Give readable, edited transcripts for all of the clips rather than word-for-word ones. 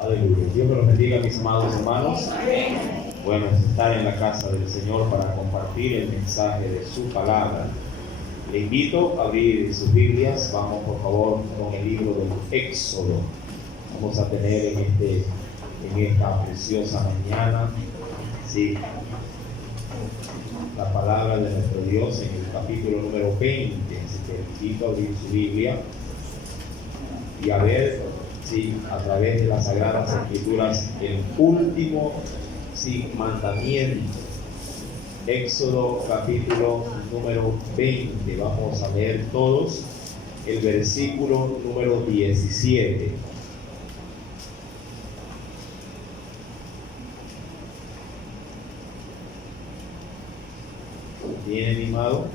Aleluya. Dios me los bendiga, mis amados hermanos. Bueno, es estar en la casa del Señor para compartir el mensaje de su palabra. Le invito a abrir sus Biblias. Vamos, por favor, con el libro del Éxodo. Vamos a tener en esta preciosa mañana, sí, la palabra de nuestro Dios en el capítulo número 20. Así que le invito a abrir su Biblia y a ver, sí, a través de las Sagradas Escrituras, el último, sí, mandamiento. Éxodo capítulo número 20. Vamos a leer todos el versículo número 17. ¿Tiene animado?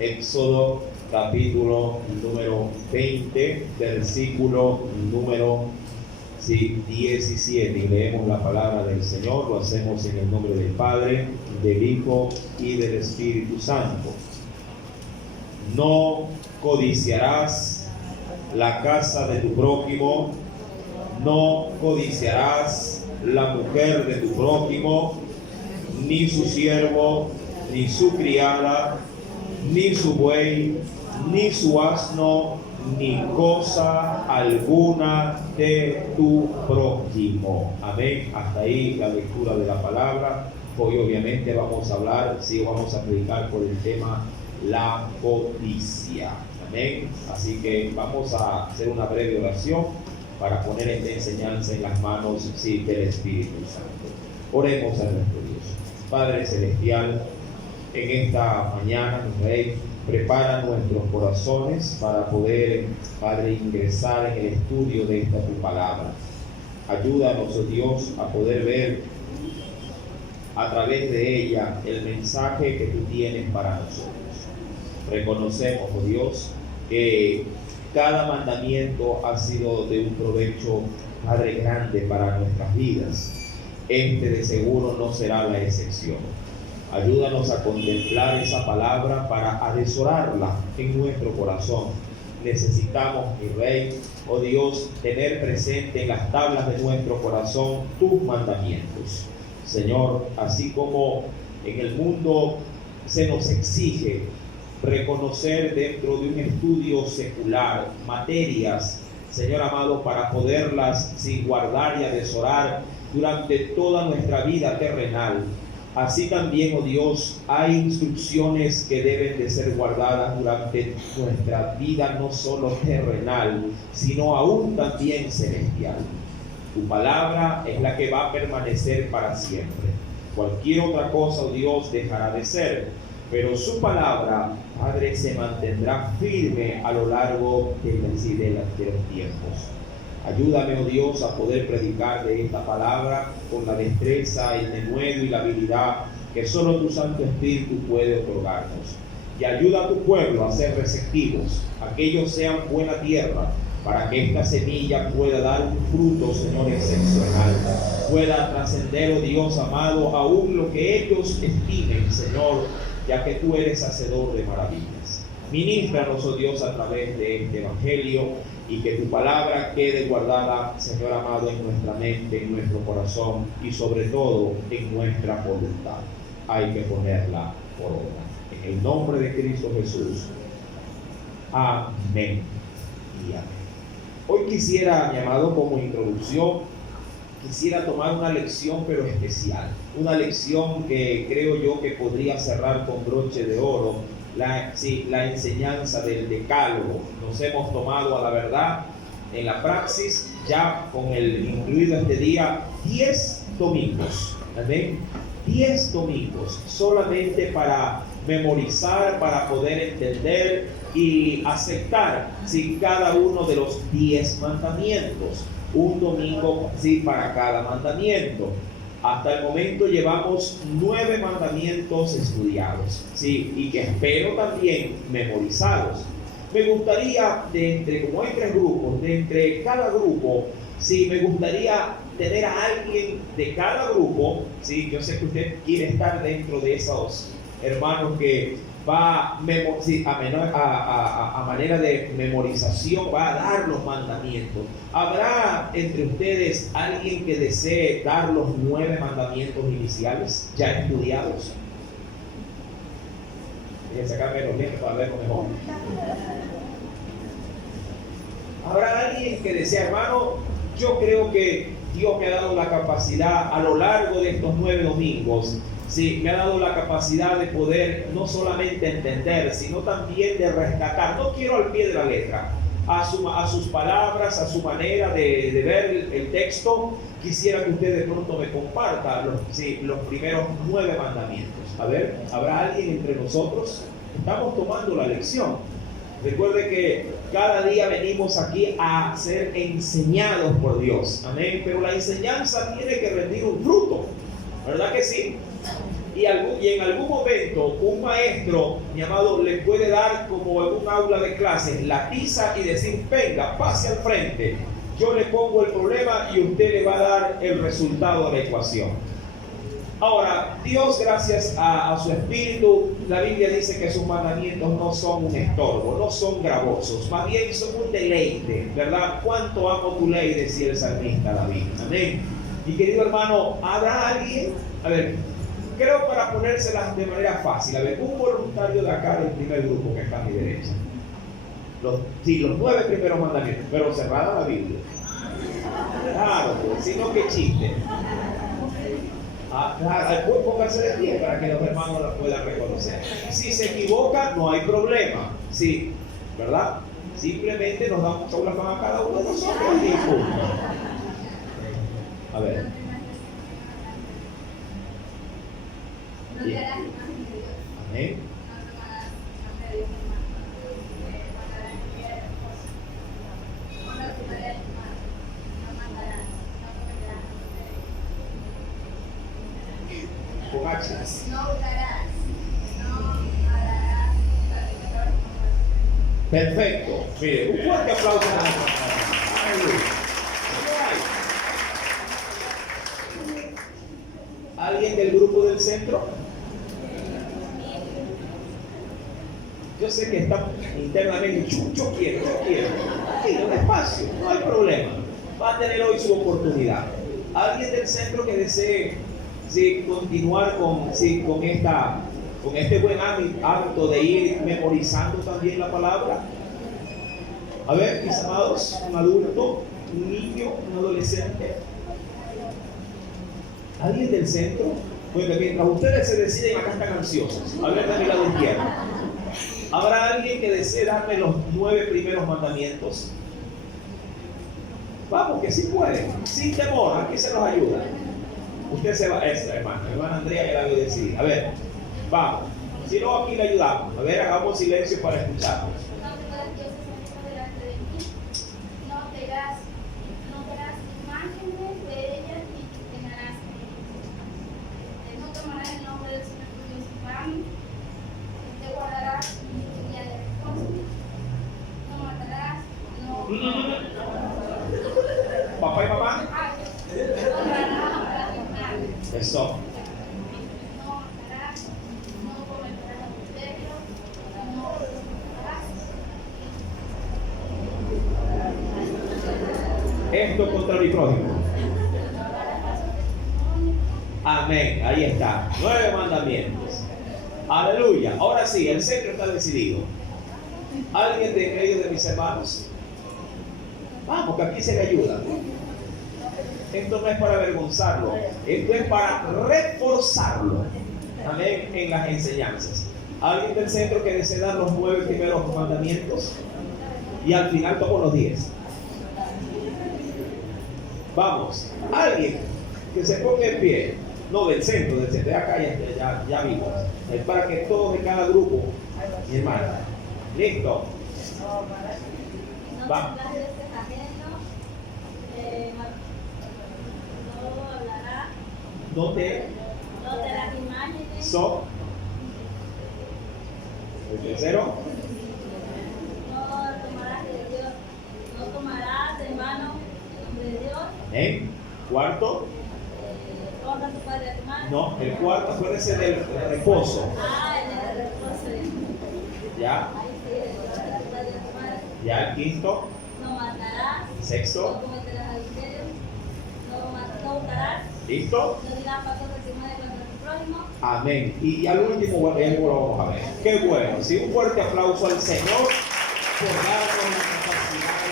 Éxodo capítulo número 20, versículo número 17. Y leemos la palabra del Señor. Lo hacemos en el nombre del Padre, del Hijo y del Espíritu Santo. No codiciarás la casa de tu prójimo, no codiciarás la mujer de tu prójimo, ni su siervo, ni su criada, ni su buey, ni su asno, ni cosa alguna de tu prójimo. Amén. Hasta ahí la lectura de la palabra. Hoy obviamente vamos a hablar, sí, vamos a predicar por el tema la codicia. Amén. Así que vamos a hacer una breve oración para poner esta enseñanza en las manos, sí, del Espíritu Santo. Oremos a nuestro Dios. Padre Celestial, en esta mañana, mi Rey, prepara nuestros corazones para poder, Padre, ingresar en el estudio de esta tu palabra. Ayúdanos, oh Dios, a poder ver a través de ella el mensaje que tú tienes para nosotros. Reconocemos, oh Dios, que cada mandamiento ha sido de un provecho, Padre, grande para nuestras vidas. Este de seguro no será la excepción. Ayúdanos a contemplar esa palabra para atesorarla en nuestro corazón. Necesitamos, mi Rey, oh Dios, tener presente en las tablas de nuestro corazón tus mandamientos. Señor, así como en el mundo se nos exige reconocer dentro de un estudio secular materias, Señor amado, para poderlas sin guardar y atesorar durante toda nuestra vida terrenal. Así también, oh Dios, hay instrucciones que deben de ser guardadas durante nuestra vida, no solo terrenal, sino aún también celestial. Tu palabra es la que va a permanecer para siempre. Cualquier otra cosa, oh Dios, dejará de ser, pero su palabra, Padre, se mantendrá firme a lo largo de los tiempos. Ayúdame, oh Dios, a poder predicar de esta palabra con la destreza, el denuedo y la habilidad que solo tu Santo Espíritu puede otorgarnos. Y ayuda a tu pueblo a ser receptivos, a que ellos sean buena tierra, para que esta semilla pueda dar un fruto, Señor, excepcional. Pueda trascender, oh Dios amado, aún lo que ellos estimen, Señor, ya que tú eres hacedor de maravillas. Ministranos, oh Dios, a través de este evangelio, y que tu palabra quede guardada, Señor amado, en nuestra mente, en nuestro corazón y sobre todo en nuestra voluntad. Hay que ponerla por obra. En el nombre de Cristo Jesús. Amén y amén. Hoy quisiera, mi amado, como introducción, quisiera tomar una lección pero especial. Una lección que creo yo que podría cerrar con broche de oro la enseñanza del decálogo. Nos hemos tomado, a la verdad, en la praxis, ya con el incluido este día, 10 domingos. ¿Amén? 10 domingos solamente para memorizar, para poder entender y aceptar, sí, cada uno de los 10 mandamientos. Un domingo, sí, para cada mandamiento. Hasta el momento llevamos 9 mandamientos estudiados, sí, y que espero también memorizados. Me gustaría, como hay 3 grupos, de entre cada grupo, sí, me gustaría tener a alguien de cada grupo, sí, yo sé que usted quiere estar dentro de esos hermanos que va a manera de memorización, va a dar los mandamientos. ¿Habrá entre ustedes alguien que desee dar los 9 mandamientos iniciales ya estudiados? Voy a sacarme los lentes para verlo mejor. ¿Habrá alguien que desea, hermano? Yo creo que Dios me ha dado la capacidad a lo largo de estos 9 domingos. Sí, me ha dado la capacidad de poder no solamente entender, sino también de rescatar. No quiero al pie de la letra, a sus palabras, a su manera de ver el texto. Quisiera que usted de pronto me comparta los primeros 9 mandamientos. A ver, ¿habrá alguien entre nosotros? Estamos tomando la lección. Recuerde que cada día venimos aquí a ser enseñados por Dios. Amén. Pero la enseñanza tiene que rendir un fruto. ¿Verdad que sí? Y en algún momento un maestro, mi amado, le puede dar como en un aula de clases la tiza y decir: venga, pase al frente, yo le pongo el problema y usted le va a dar el resultado de la ecuación. Ahora, Dios, gracias a su Espíritu, la Biblia dice que sus mandamientos no son un estorbo, no son gravosos, más bien son un deleite, ¿verdad? ¿Cuánto amo tu ley?, decía el salmista David. Amén. Y querido hermano, ¿habrá alguien? A ver, creo, para ponérselas de manera fácil, a ver, un voluntario de acá del primer grupo que está a mi derecha. Los 9 primeros mandamientos, pero cerrada la Biblia. Claro, pues, si no, qué chiste. Claro, pónganse de pie para que los hermanos la puedan reconocer. Si se equivoca, no hay problema. Sí, ¿verdad? Simplemente nos damos la mano a cada uno de nosotros y punto. A ver. Amén. Con H. Perfecto. Mire, un fuerte aplauso a la ¿Alguien del grupo del centro? Yo sé que está internamente, yo quiero. Tranquilo, despacio, no hay problema. Va a tener hoy su oportunidad. ¿Alguien del centro que desee continuar con este buen hábito de ir memorizando también la palabra? A ver, mis amados, un adulto, un niño, un adolescente. ¿Alguien del centro? Bueno, mientras ustedes se deciden, acá están ansiosos. A ver, de mi lado izquierdo. ¿Habrá alguien que desee darme los 9 primeros mandamientos? Vamos, que sí pueden, sin temor, aquí se nos ayuda. Usted se va, hermana Andrea ya la había decidido. A ver, vamos. Si no, aquí le ayudamos. A ver, hagamos silencio para escucharnos. No tendrás dioses delante de mí. No verás imágenes de ellas ni tendrás. No tomarás el nombre del Señor tu Dios en vano. Te guardarás mi día de reposo. No matarás. Papá y mamá. Eso. No matarás, no cometerás adulterio, no robarás. Esto contra mi prójimo. Amén. Ahí está. 9 mandamientos. Aleluya. Ahora sí, el centro está decidido. ¿Alguien de medio de mis hermanos? Vamos, que aquí se le ayuda. Esto no es para avergonzarlo, esto es para reforzarlo. Amén. En las enseñanzas. ¿Alguien del centro que desee dar los 9 primeros mandamientos? Y al final tomo los 10. Vamos. Alguien que se ponga en pie. No, del centro, de acá ya vimos. Es para que todos de cada grupo, mi hermana. Listo. Vamos. No te las imágenes. Son. El tercero. No tomarás de Dios. No tomarás de mano el nombre de Dios. Amén. Cuarto. Honra a tu padre y a tu madre. No, el cuarto, acuérdense del reposo. El reposo. Ya. Ya, el quinto. No matarás. Sexto. No cometerás adulterio. No hurtarás. ¿Listo? No dirás falso testimonio contra tu prójimo. Amén. Y al último verbo lo vamos a ver. Qué bueno. Sí, un fuerte aplauso al Señor por darnos la capacidad de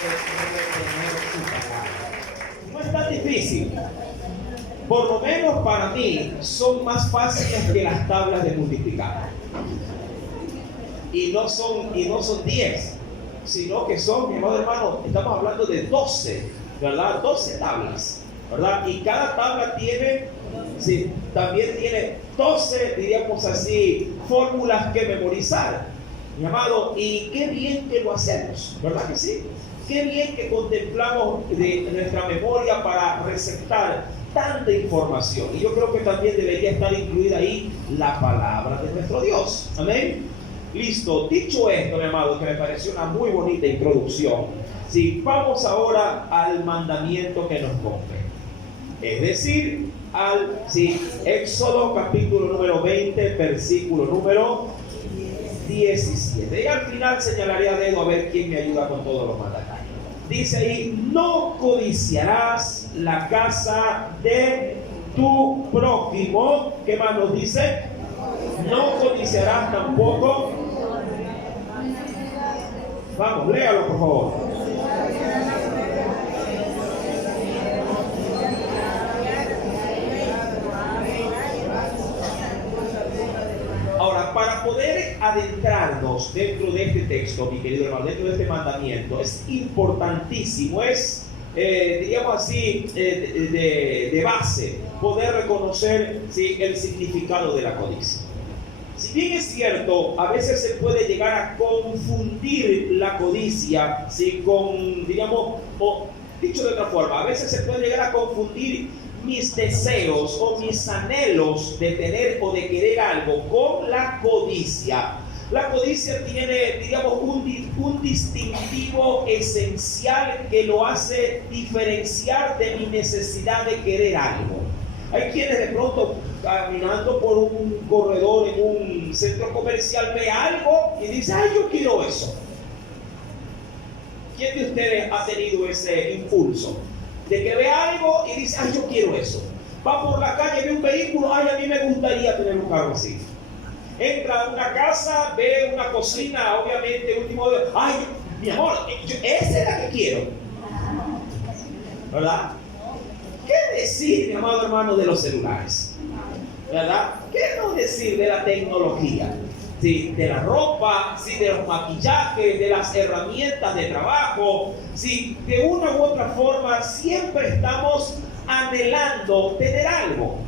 tener su palabra. No es tan difícil. Por lo menos para mí son más fáciles que las tablas de multiplicar. Y no son 10, sino que son, mi amado hermano, estamos hablando de 12, ¿verdad? 12 tablas, ¿verdad? Y cada tabla tiene, sí, también tiene 12, diríamos así, fórmulas que memorizar, mi amado, y qué bien que lo hacemos, ¿verdad que sí? Qué bien que contemplamos de nuestra memoria para receptar tanta información. Y yo creo que también debería estar incluida ahí la palabra de nuestro Dios. Amén. Listo. Dicho esto, mi amado, que me pareció una muy bonita introducción. Sí, vamos ahora al mandamiento que nos compete. Es decir, Éxodo capítulo número 20, versículo número 17. Y al final señalaré a dedo a ver quién me ayuda con todos los mandatos. Dice ahí: no codiciarás la casa de tu prójimo. ¿Qué más nos dice? No codiciarás tampoco. Vamos, léalo por favor. Ahora, para poder adentrarnos dentro de este texto, mi querido hermano, dentro de este mandamiento, es importantísimo, diríamos así, de base, poder reconocer, ¿sí?, el significado de la codicia. Si bien es cierto, a veces se puede llegar a confundir la codicia, ¿sí?, con, digamos, o dicho de otra forma, a veces se puede llegar a confundir mis deseos o mis anhelos de tener o de querer algo con la codicia. La codicia tiene, digamos, un distintivo esencial que lo hace diferenciar de mi necesidad de querer algo. Hay quienes de pronto caminando por un corredor en un centro comercial ve algo y dice: ¡ay, yo quiero eso! ¿Quién de ustedes ha tenido ese impulso? De que ve algo y dice: ¡ay, yo quiero eso! Va por la calle, ve un vehículo: ¡ay, a mí me gustaría tener un carro así! Entra a una casa, ve una cocina, obviamente, último de: ¡ay, mi amor, esa es la que quiero! ¿Verdad? ¿Qué decir, mi amado hermano, de los celulares? ¿Verdad? ¿Qué no decir de la tecnología? ¿Sí? De la ropa, ¿sí?, de los maquillajes, de las herramientas de trabajo. ¿Sí? De una u otra forma siempre estamos anhelando tener algo.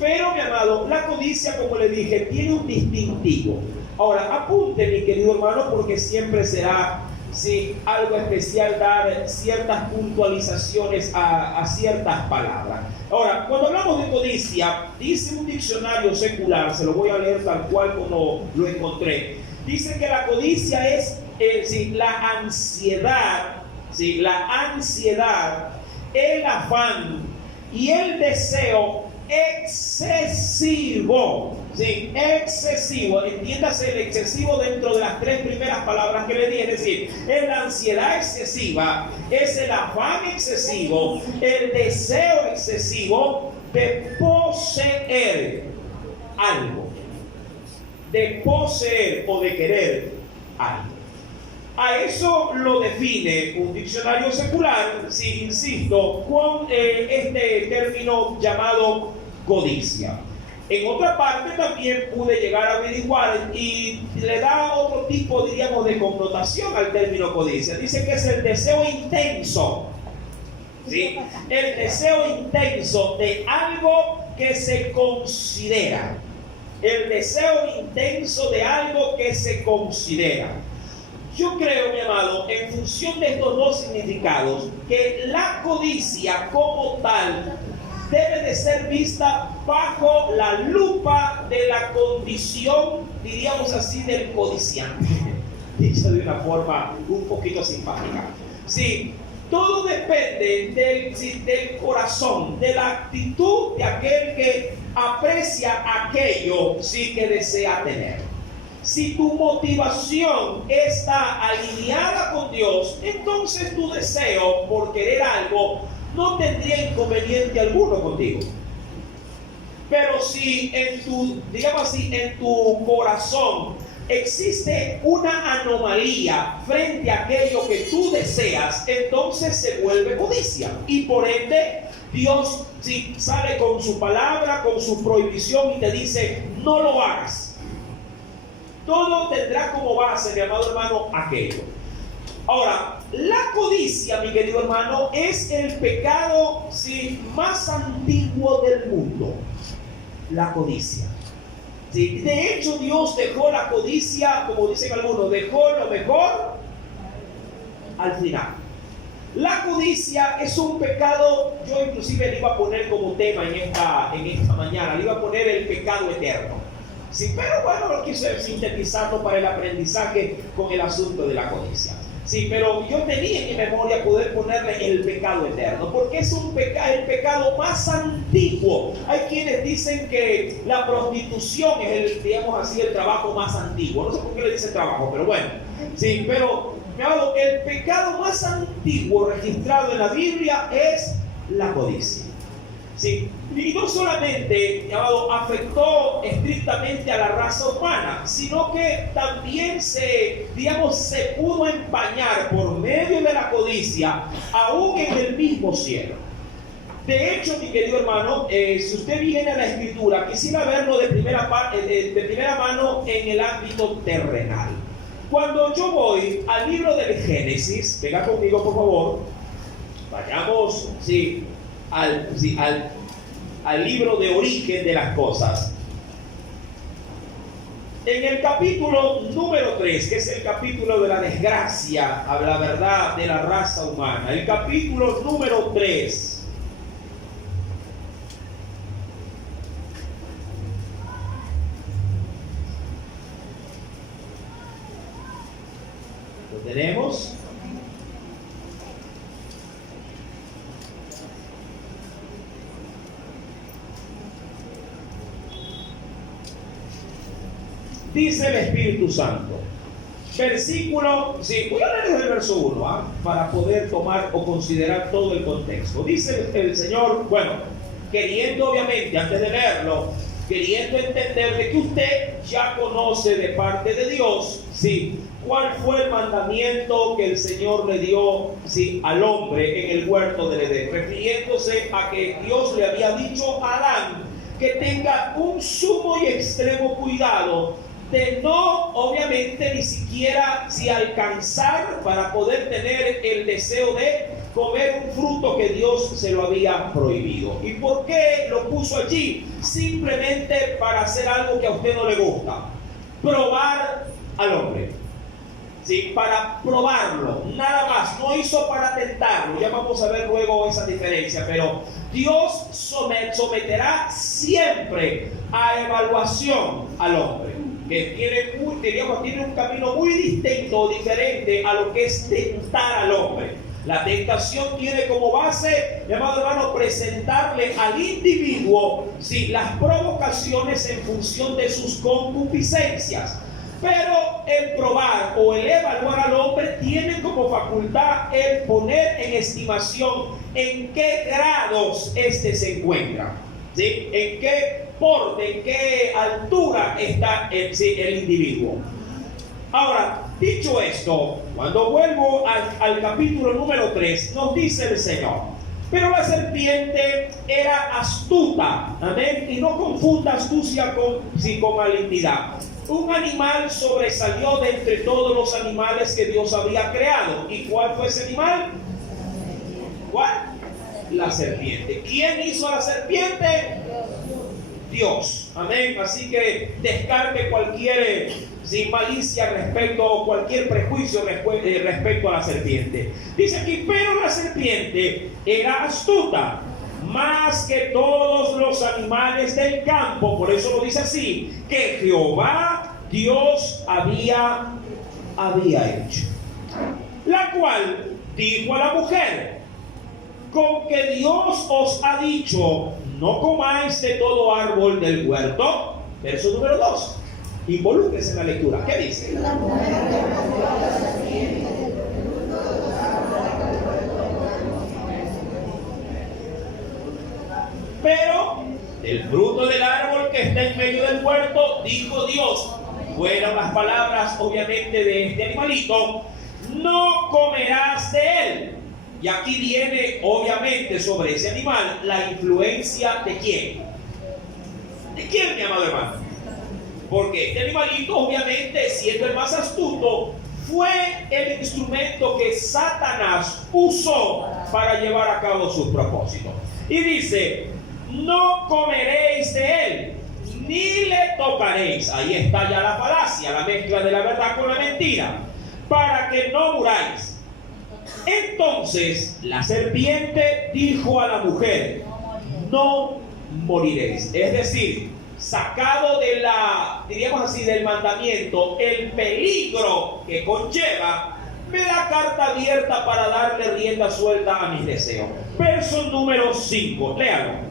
Pero, mi amado, la codicia, como le dije, tiene un distintivo. Ahora, apunte, mi querido hermano, porque siempre será, sí, algo especial dar ciertas puntualizaciones a ciertas palabras. Ahora, cuando hablamos de codicia, dice un diccionario secular, se lo voy a leer tal cual como lo encontré. Dice que la codicia es la ansiedad, el afán y el deseo excesivo. Sí, excesivo, entiéndase el excesivo dentro de las tres primeras palabras que le di, es decir, es la ansiedad excesiva, es el afán excesivo, el deseo excesivo de poseer algo, de poseer o de querer algo. A eso lo define un diccionario secular, sí, insisto, con este término llamado codicia. En otra parte también pude llegar a averiguar y le da otro tipo, diríamos, de connotación al término codicia. Dice que es el deseo intenso, ¿sí? El deseo intenso de algo que se considera. El deseo intenso de algo que se considera. Yo creo, mi amado, en función de estos dos significados, que la codicia como tal debe de ser vista bajo la lupa de la condición, diríamos así, del codiciante, dicho de una forma un poquito simpática. Sí, todo depende del corazón, de la actitud de aquel que aprecia aquello, sí, que desea tener. si tu motivación está alineada con Dios, entonces tu deseo por querer algo no tendría inconveniente alguno contigo. Pero si en tu, digamos así, en tu corazón existe una anomalía frente a aquello que tú deseas, entonces se vuelve codicia. Y por ende, Dios si sale con su palabra, con su prohibición y te dice, no lo hagas. Todo tendrá como base, mi amado hermano, aquello. Ahora, la codicia, mi querido hermano, es el pecado más antiguo del mundo. La codicia. Sí, de hecho, Dios dejó la codicia, como dicen algunos, dejó lo mejor al final. La codicia es un pecado, yo inclusive le iba a poner como tema en esta mañana, le iba a poner el pecado eterno. Sí, pero bueno, lo quise sintetizarlo para el aprendizaje con el asunto de la codicia. Sí, pero yo tenía en mi memoria poder ponerle el pecado eterno, porque es el pecado más antiguo. Hay quienes dicen que la prostitución es digamos así, el trabajo más antiguo. No sé por qué le dicen trabajo, pero bueno. Sí, pero el pecado más antiguo registrado en la Biblia es la codicia. Sí, y no solamente afectó estrictamente a la raza humana, sino que también se pudo empañar por medio de la codicia, aún en el mismo cielo. De hecho, mi querido hermano, si usted viene a la Escritura, quisiera verlo de primera mano en el ámbito terrenal. Cuando yo voy al libro del Génesis, venga conmigo por favor, vayamos, al libro de origen de las cosas. En el capítulo número 3, que es el capítulo de la desgracia, a la verdad, de la raza humana. El capítulo número 3. ¿Lo tenemos? Dice el Espíritu Santo, versículo, voy a leer el verso 1, para poder tomar o considerar todo el contexto. Dice el Señor, bueno, queriendo obviamente, antes de leerlo, queriendo entender de que usted ya conoce de parte de Dios, cuál fue el mandamiento que el Señor le dio al hombre en el huerto del Edén, refiriéndose a que Dios le había dicho a Adán que tenga un sumo y extremo cuidado de no, obviamente, ni siquiera alcanzar para poder tener el deseo de comer un fruto que Dios se lo había prohibido. ¿Y por qué lo puso allí? Simplemente para hacer algo que a usted no le gusta: probar al hombre. Para probarlo, nada más. No hizo para tentarlo. Ya vamos a ver luego esa diferencia. Pero Dios someterá siempre a evaluación al hombre, que tiene un camino muy distinto, diferente a lo que es tentar al hombre. La tentación tiene como base, mi amado hermano, presentarle al individuo las provocaciones en función de sus concupiscencias. Pero el probar o el evaluar al hombre tiene como facultad el poner en estimación en qué grados éste se encuentra, en qué porte, en qué altura está el individuo. Ahora, dicho esto, cuando vuelvo al capítulo número 3, nos dice el Señor: pero la serpiente era astuta, amén, y no confunda astucia con malignidad. Un animal sobresalió de entre todos los animales que Dios había creado. ¿Y cuál fue ese animal? ¿Cuál? La serpiente. ¿Quién hizo a la serpiente? Dios. Amén. Así que descarte cualquier malicia respecto o cualquier prejuicio respecto a la serpiente. Dice aquí: pero la serpiente era astuta más que todos los animales del campo. Por eso lo dice así: que Jehová Dios había hecho. La cual dijo a la mujer: con que Dios os ha dicho, no comáis de todo árbol del huerto. Verso número 2. Involúcrese en la lectura. ¿Qué dice? Pero del fruto del árbol que está en medio del huerto, dijo Dios, fueron las palabras obviamente de este animalito, no comerás de él. Y aquí viene obviamente sobre ese animal la influencia de quién. ¿De quién, mi amado hermano? Porque este animalito obviamente, siendo el más astuto, fue el instrumento que Satanás usó para llevar a cabo sus propósitos. Y dice, no comeréis de él, ni le tocaréis. Ahí está ya la falacia, la mezcla de la verdad con la mentira, para que no muráis. Entonces la serpiente dijo a la mujer, no moriréis. Es decir, sacado de la, diríamos así, del mandamiento, el peligro que conlleva, me da carta abierta para darle rienda suelta a mis deseos. Verso número 5, léalo.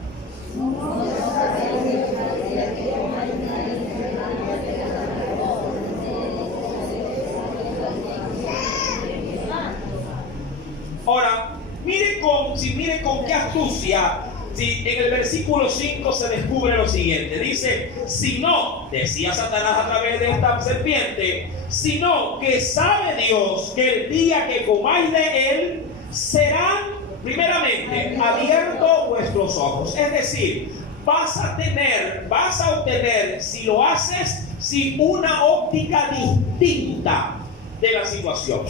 Ahora, mire con qué astucia. Si en el versículo 5 se descubre lo siguiente, dice, si no, decía Satanás a través de esta serpiente, sino que sabe Dios que el día que comáis de él, serán primeramente abiertos vuestros ojos. Es decir, vas a obtener, si lo haces, una óptica distinta de la situación.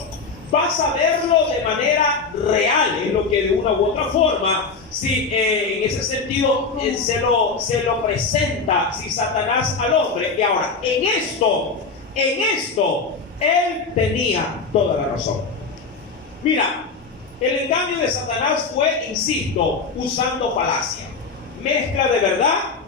Vas a verlo de manera real, es lo que de una u otra forma, si en ese sentido se lo presenta, si Satanás al hombre. Y ahora, en esto, él tenía toda la razón. Mira, el engaño de Satanás fue, insisto, usando falacia, mezcla de verdad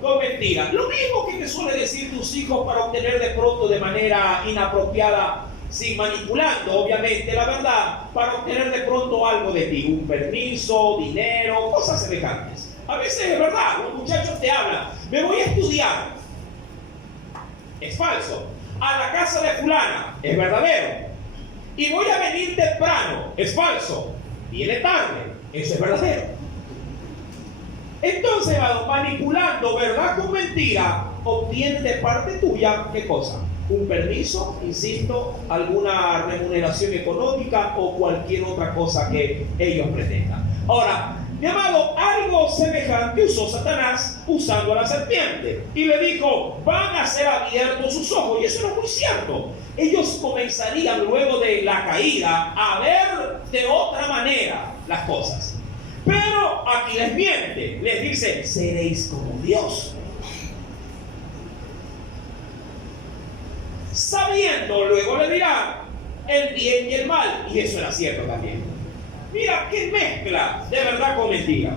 con mentira. Lo mismo que te suele decir tus hijos para obtener de pronto de manera inapropiada, sin manipulando obviamente la verdad, para obtener de pronto algo de ti, un permiso, dinero, cosas semejantes. A veces es verdad, los muchachos te hablan, me voy a estudiar, es falso. A la casa de fulana, es verdadero. Y voy a venir temprano, es falso. Viene tarde, eso es verdadero. Entonces, manipulando verdad con mentira, obtiene de parte tuya, ¿qué cosa? Un permiso, insisto, alguna remuneración económica o cualquier otra cosa que ellos pretendan. Ahora, mi amado, algo semejante usó Satanás usando a la serpiente y le dijo, van a ser abiertos sus ojos. Y eso no es muy cierto. Ellos comenzarían luego de la caída a ver de otra manera las cosas. Pero aquí les miente, les dice, seréis como Dios. Sabiendo, luego le dirá el bien y el mal. Y eso era cierto también. Mira qué mezcla de verdad con mentira.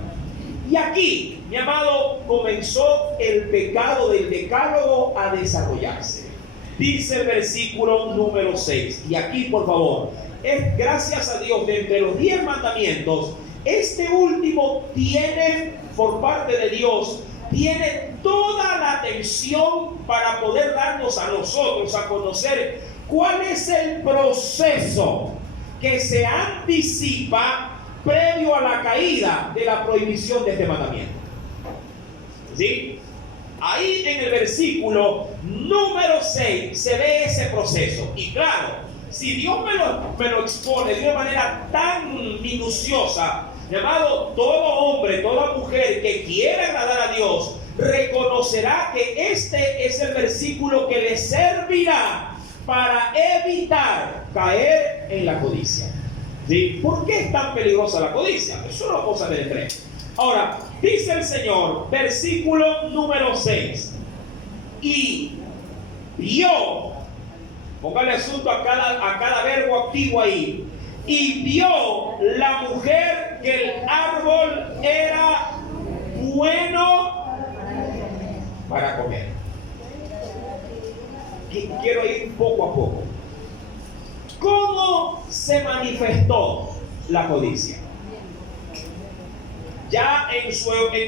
Y aquí, mi amado, comenzó el pecado del decálogo a desarrollarse. Dice el versículo número 6. Y aquí, por favor, es gracias a Dios, de entre los 10 mandamientos, este último tiene, por parte de Dios, tiene toda la atención para poder darnos a nosotros a conocer cuál es el proceso que se anticipa previo a la caída de la prohibición de este mandamiento. ¿Sí? Ahí en el versículo número 6 se ve ese proceso. Y claro, si Dios me lo expone de una manera tan minuciosa, llamado, todo hombre, toda mujer que quiera agradar a Dios, reconocerá que este es el versículo que le servirá para evitar caer en la codicia. ¿Sí? ¿Por qué es tan peligrosa la codicia? Eso lo vamos a ver en breve. Ahora, dice el Señor, versículo número 6, y vio, póngale asunto a cada verbo activo ahí, y vio la mujer que el árbol era bueno para comer. Quiero ir poco a poco. ¿Cómo se manifestó la codicia? Ya en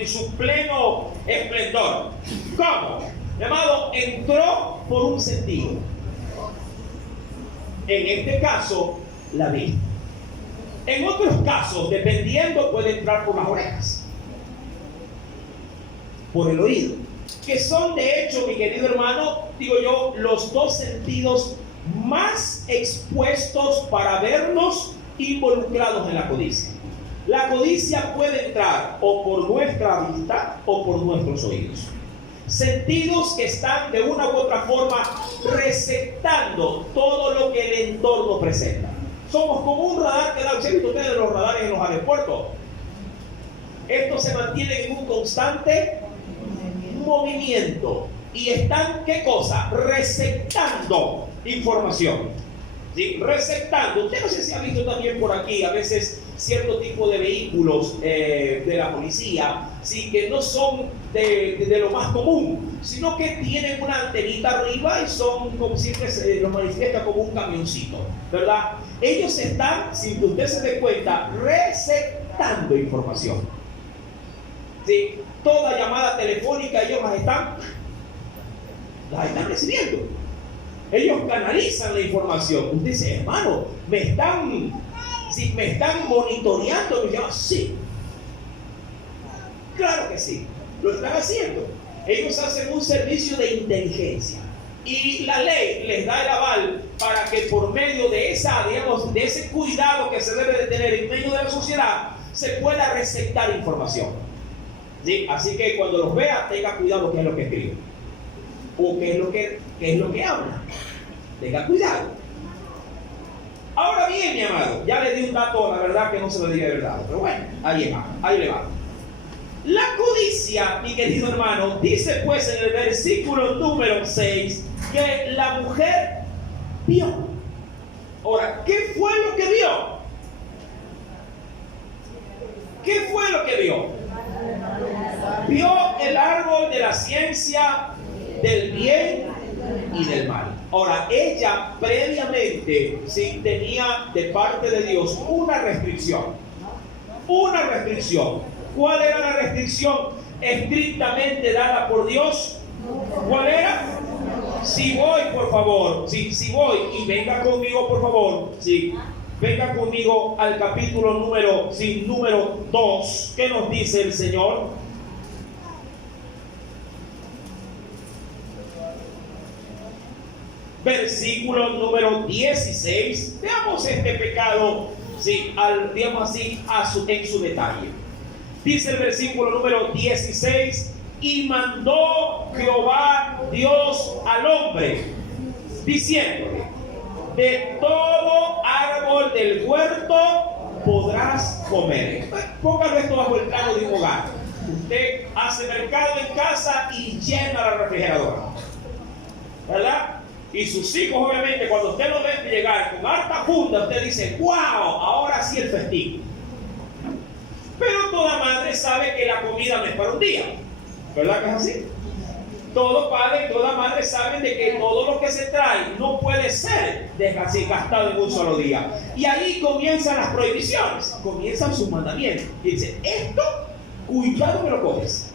su pleno esplendor. ¿Cómo? Llamado, entró por un sentido. En este caso, la vista. En otros casos, dependiendo, puede entrar por las orejas, por el oído, que son de hecho, mi querido hermano, digo yo, los dos sentidos más expuestos para vernos involucrados en la codicia. La codicia puede entrar o por nuestra vista o por nuestros oídos. Sentidos que están de una u otra forma receptando todo lo que el entorno presenta. Somos como un radar que da, ¿se han visto ustedes los radares en los aeropuertos? Estos se mantienen en un constante movimiento y están, ¿qué cosa? Receptando información. ¿Sí? Receptando. Usted no sé si ha visto también por aquí a veces cierto tipo de vehículos de la policía, ¿sí? Que no son de lo más común, sino que tienen una antenita arriba y son, como siempre se lo manifiesta, como un camioncito, ¿verdad? Ellos están, sin que usted se dé cuenta, receptando información. ¿Sí? Toda llamada telefónica ellos las están recibiendo. Ellos canalizan la información. Usted dice, hermano, me están monitoreando. Me llama, sí. Claro que sí, lo están haciendo. Ellos hacen un servicio de inteligencia. Y la ley les da el aval para que por medio de de ese cuidado que se debe de tener en medio de la sociedad, se pueda receptar información. ¿Sí? Así que cuando los vea, tenga cuidado qué es lo que escribe. O qué es lo que habla. Tenga cuidado. Ahora bien, mi amado, ya le di un dato, la verdad que no se lo diría de verdad, pero bueno, ahí le va. La codicia, mi querido hermano, dice pues en el versículo número 6 que la mujer vio. Ahora, ¿qué fue lo que vio? ¿Qué fue lo que vio? Vio el árbol de la ciencia del bien y del mal. Ahora, ella previamente sí tenía de parte de Dios una restricción. Una restricción. ¿Cuál era la restricción estrictamente dada por Dios? ¿Cuál era? Si voy, por favor, si voy y venga conmigo, por favor, venga conmigo al capítulo número 2, ¿qué nos dice el Señor? Versículo número 16. Veamos este pecado, digamos así, en su detalle. Dice el versículo número 16: y mandó Jehová Dios al hombre, diciéndole: de todo árbol del huerto podrás comer. Póngalo esto bajo el plano de un hogar. Usted hace mercado en casa y llena la refrigeradora, ¿verdad? Y sus hijos, obviamente, cuando usted los ve llegar con harta funda, usted dice: ¡wow! Ahora sí el festín. Pero toda madre sabe que la comida no es para un día, ¿verdad que es así? Todo padre y toda madre saben de que todo lo que se trae no puede ser gastado en un solo día. Y ahí comienzan las prohibiciones, comienzan sus mandamientos. Y dice: esto, cuidado que lo coges.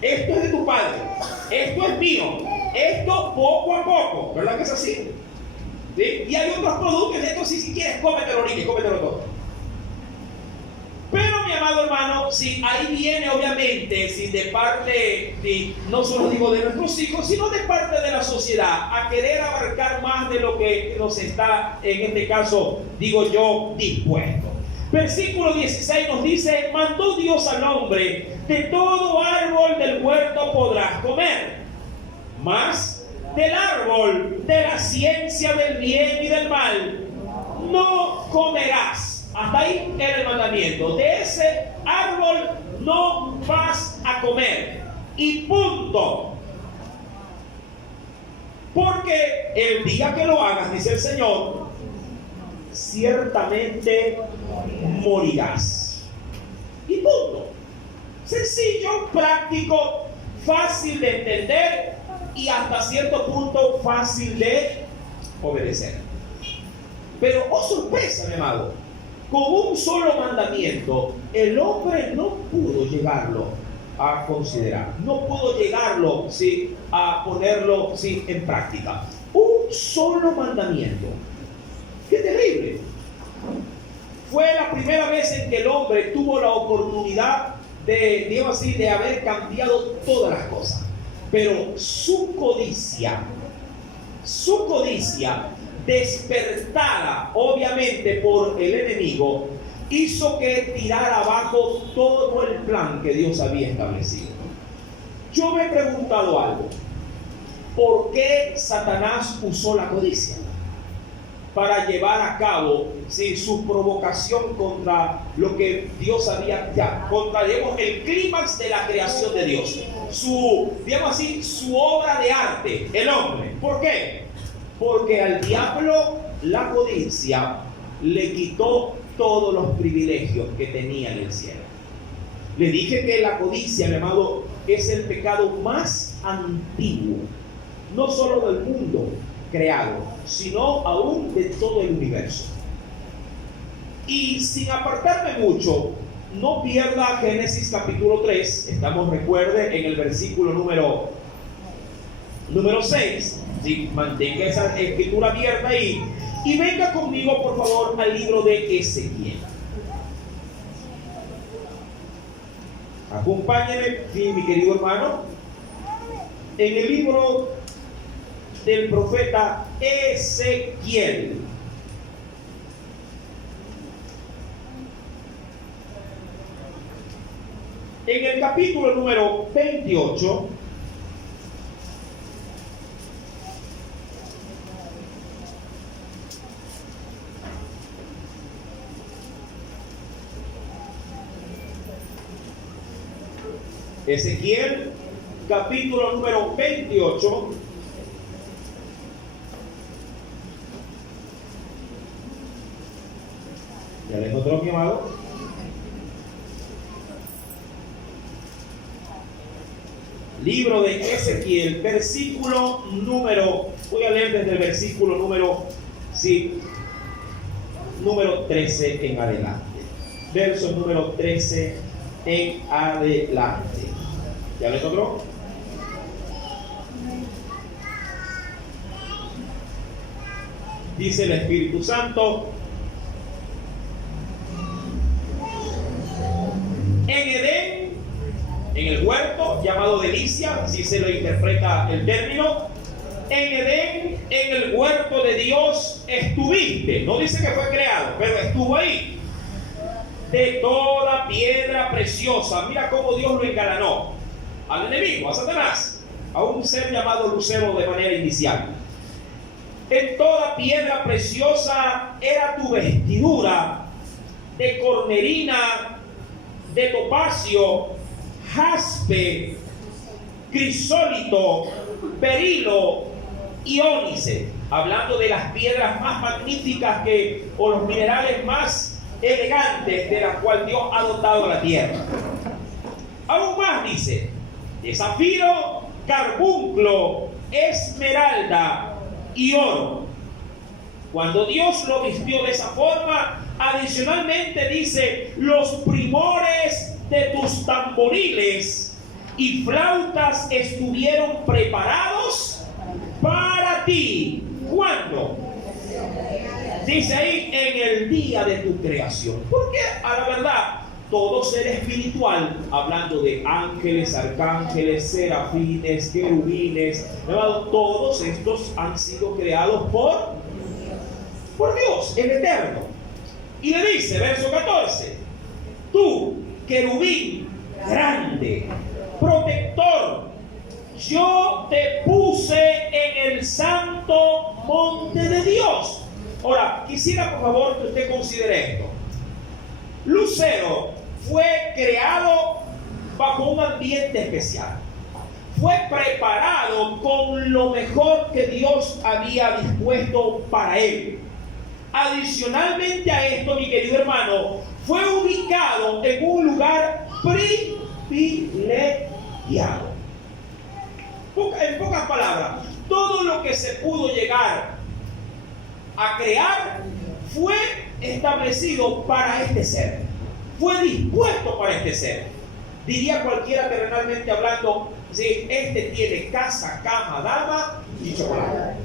Esto es de tu padre, esto es mío, esto poco a poco, ¿verdad que es así? ¿Sí? Y hay otros productos, esto sí, si quieres, cómetelo ahorita, cómetelo todo. Pero mi amado hermano, ahí viene obviamente, de parte, no solo digo de nuestros hijos, sino de parte de la sociedad, a querer abarcar más de lo que nos está, en este caso, digo yo, dispuesto. Versículo 16 nos dice: mandó Dios al hombre: de todo árbol del huerto podrás comer, mas del árbol de la ciencia del bien y del mal no comerás. Hasta ahí era el mandamiento. De ese árbol no vas a comer. Y punto. Porque el día que lo hagas, dice el Señor, ciertamente morirás. Y punto. Sencillo, práctico, fácil de entender y hasta cierto punto fácil de obedecer. Pero, oh sorpresa, mi amado, con un solo mandamiento, el hombre no pudo llevarlo a considerar. No puedo llegarlo, ¿sí?, a ponerlo, ¿sí?, en práctica. Un solo mandamiento. ¡Qué terrible! Fue la primera vez en que el hombre tuvo la oportunidad de, digamos así, de haber cambiado todas las cosas. Pero su codicia despertada obviamente por el enemigo, hizo que tirara abajo todo el plan que Dios había establecido. Yo me he preguntado algo: ¿por qué Satanás usó la codicia? Para llevar a cabo, ¿sí?, su provocación contra lo que Dios había, contra, digamos, el clímax de la creación de Dios, digamos así, su obra de arte, el hombre. ¿Por qué? Porque al diablo la codicia le quitó todos los privilegios que tenía en el cielo. Le dije que la codicia, mi amado, es el pecado más antiguo, no solo del mundo creado, sino aún de todo el universo. Y sin apartarme mucho, no pierda Génesis capítulo 3. Estamos, recuerde, en el versículo número 6. ¿Sí? Mantenga esa escritura abierta ahí. Y venga conmigo, por favor, al libro de Ezequiel. Acompáñeme, sí, mi querido hermano, en el libro del profeta Ezequiel. En el capítulo número 28, Ezequiel, capítulo número 28, ¿ya le encontró, mi amado? Libro de Ezequiel, versículo número, voy a leer desde el versículo número 13 en adelante. Verso número 13 en adelante. ¿Ya le encontró? Dice el Espíritu Santo: en Edén, en el huerto llamado delicia, si se lo interpreta el término, en Edén, en el huerto de Dios estuviste. No dice que fue creado, pero estuvo ahí. De toda piedra preciosa. Mira cómo Dios lo engalanó al enemigo, a Satanás, a un ser llamado Lucero de manera inicial. En toda piedra preciosa era tu vestidura, de cornerina, de topacio, jaspe, crisólito, berilo y ónice. Hablando de las piedras más magníficas o los minerales más elegantes de las cuales Dios ha dotado a la tierra. Aún más dice: de zafiro, carbunclo, esmeralda y oro. Cuando Dios lo vistió de esa forma, adicionalmente dice: los primores de tus tamboriles y flautas estuvieron preparados para ti. ¿Cuándo? Dice ahí: en el día de tu creación. Porque a la verdad, todo ser espiritual, hablando de ángeles, arcángeles, serafines, querubines, todos estos han sido creados por Dios, el Eterno. Y le dice, verso 14: tú, querubín grande, protector, yo te puse en el santo monte de Dios. Ahora, quisiera por favor que usted considere esto. Lucero fue creado bajo un ambiente especial. Fue preparado con lo mejor que Dios había dispuesto para él. Adicionalmente a esto, mi querido hermano, fue ubicado en un lugar privilegiado. En pocas palabras, todo lo que se pudo llegar a crear fue establecido para este ser, fue dispuesto para este ser. Diría cualquiera terrenalmente hablando, sí, este tiene casa, cama, dama y chocolate.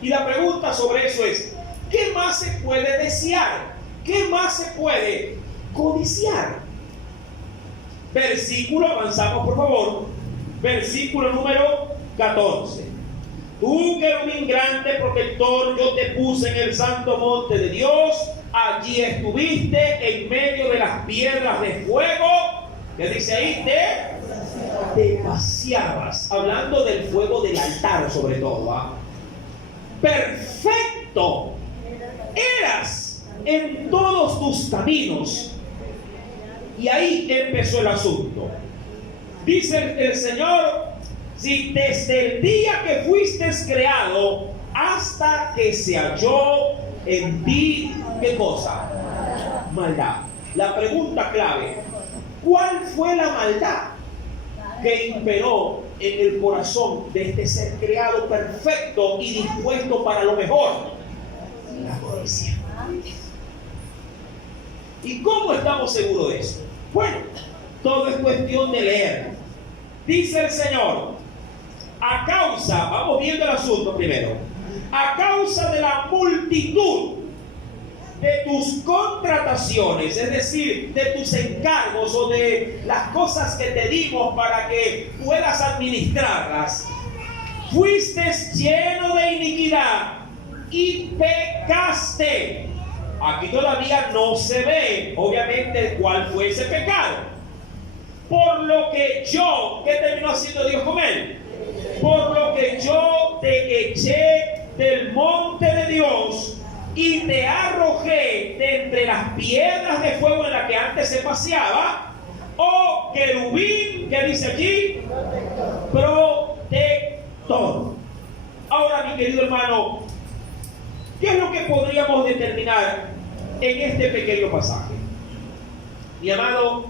Y la pregunta sobre eso es, ¿qué más se puede desear? ¿Qué más se puede codiciar? Versículo, avanzamos por favor. Versículo número 14. Tú, querubín grande, protector, yo te puse en el santo monte de Dios. Allí estuviste en medio de las piedras de fuego. ¿Qué dice ahí? Te paseabas. Hablando del fuego del altar sobre todo. ¿Ah? Perfecto eras en todos tus caminos. Y ahí empezó el asunto. Dice el Señor, si desde el día que fuiste creado hasta que se halló en ti, ¿qué cosa? Maldad. La pregunta clave, ¿cuál fue la maldad que imperó en el corazón de este ser creado perfecto y dispuesto para lo mejor? La codicia. ¿Y cómo estamos seguros de eso? Bueno, todo es cuestión de leer. Dice el Señor, a causa, vamos viendo el asunto primero, a causa de la multitud de tus contrataciones, es decir, de tus encargos o de las cosas que te dimos para que puedas administrarlas, fuiste lleno de iniquidad y pecaste. Aquí todavía no se ve, obviamente, cuál fue ese pecado. Por lo que yo, ¿qué terminó haciendo Dios con él? Por lo que yo te eché del monte de Dios y te arrojé de entre las piedras de fuego en las que antes se paseaba, oh querubín, ¿qué dice aquí? Protector. Ahora, mi querido hermano, ¿qué es lo que podríamos determinar en este pequeño pasaje? Mi amado,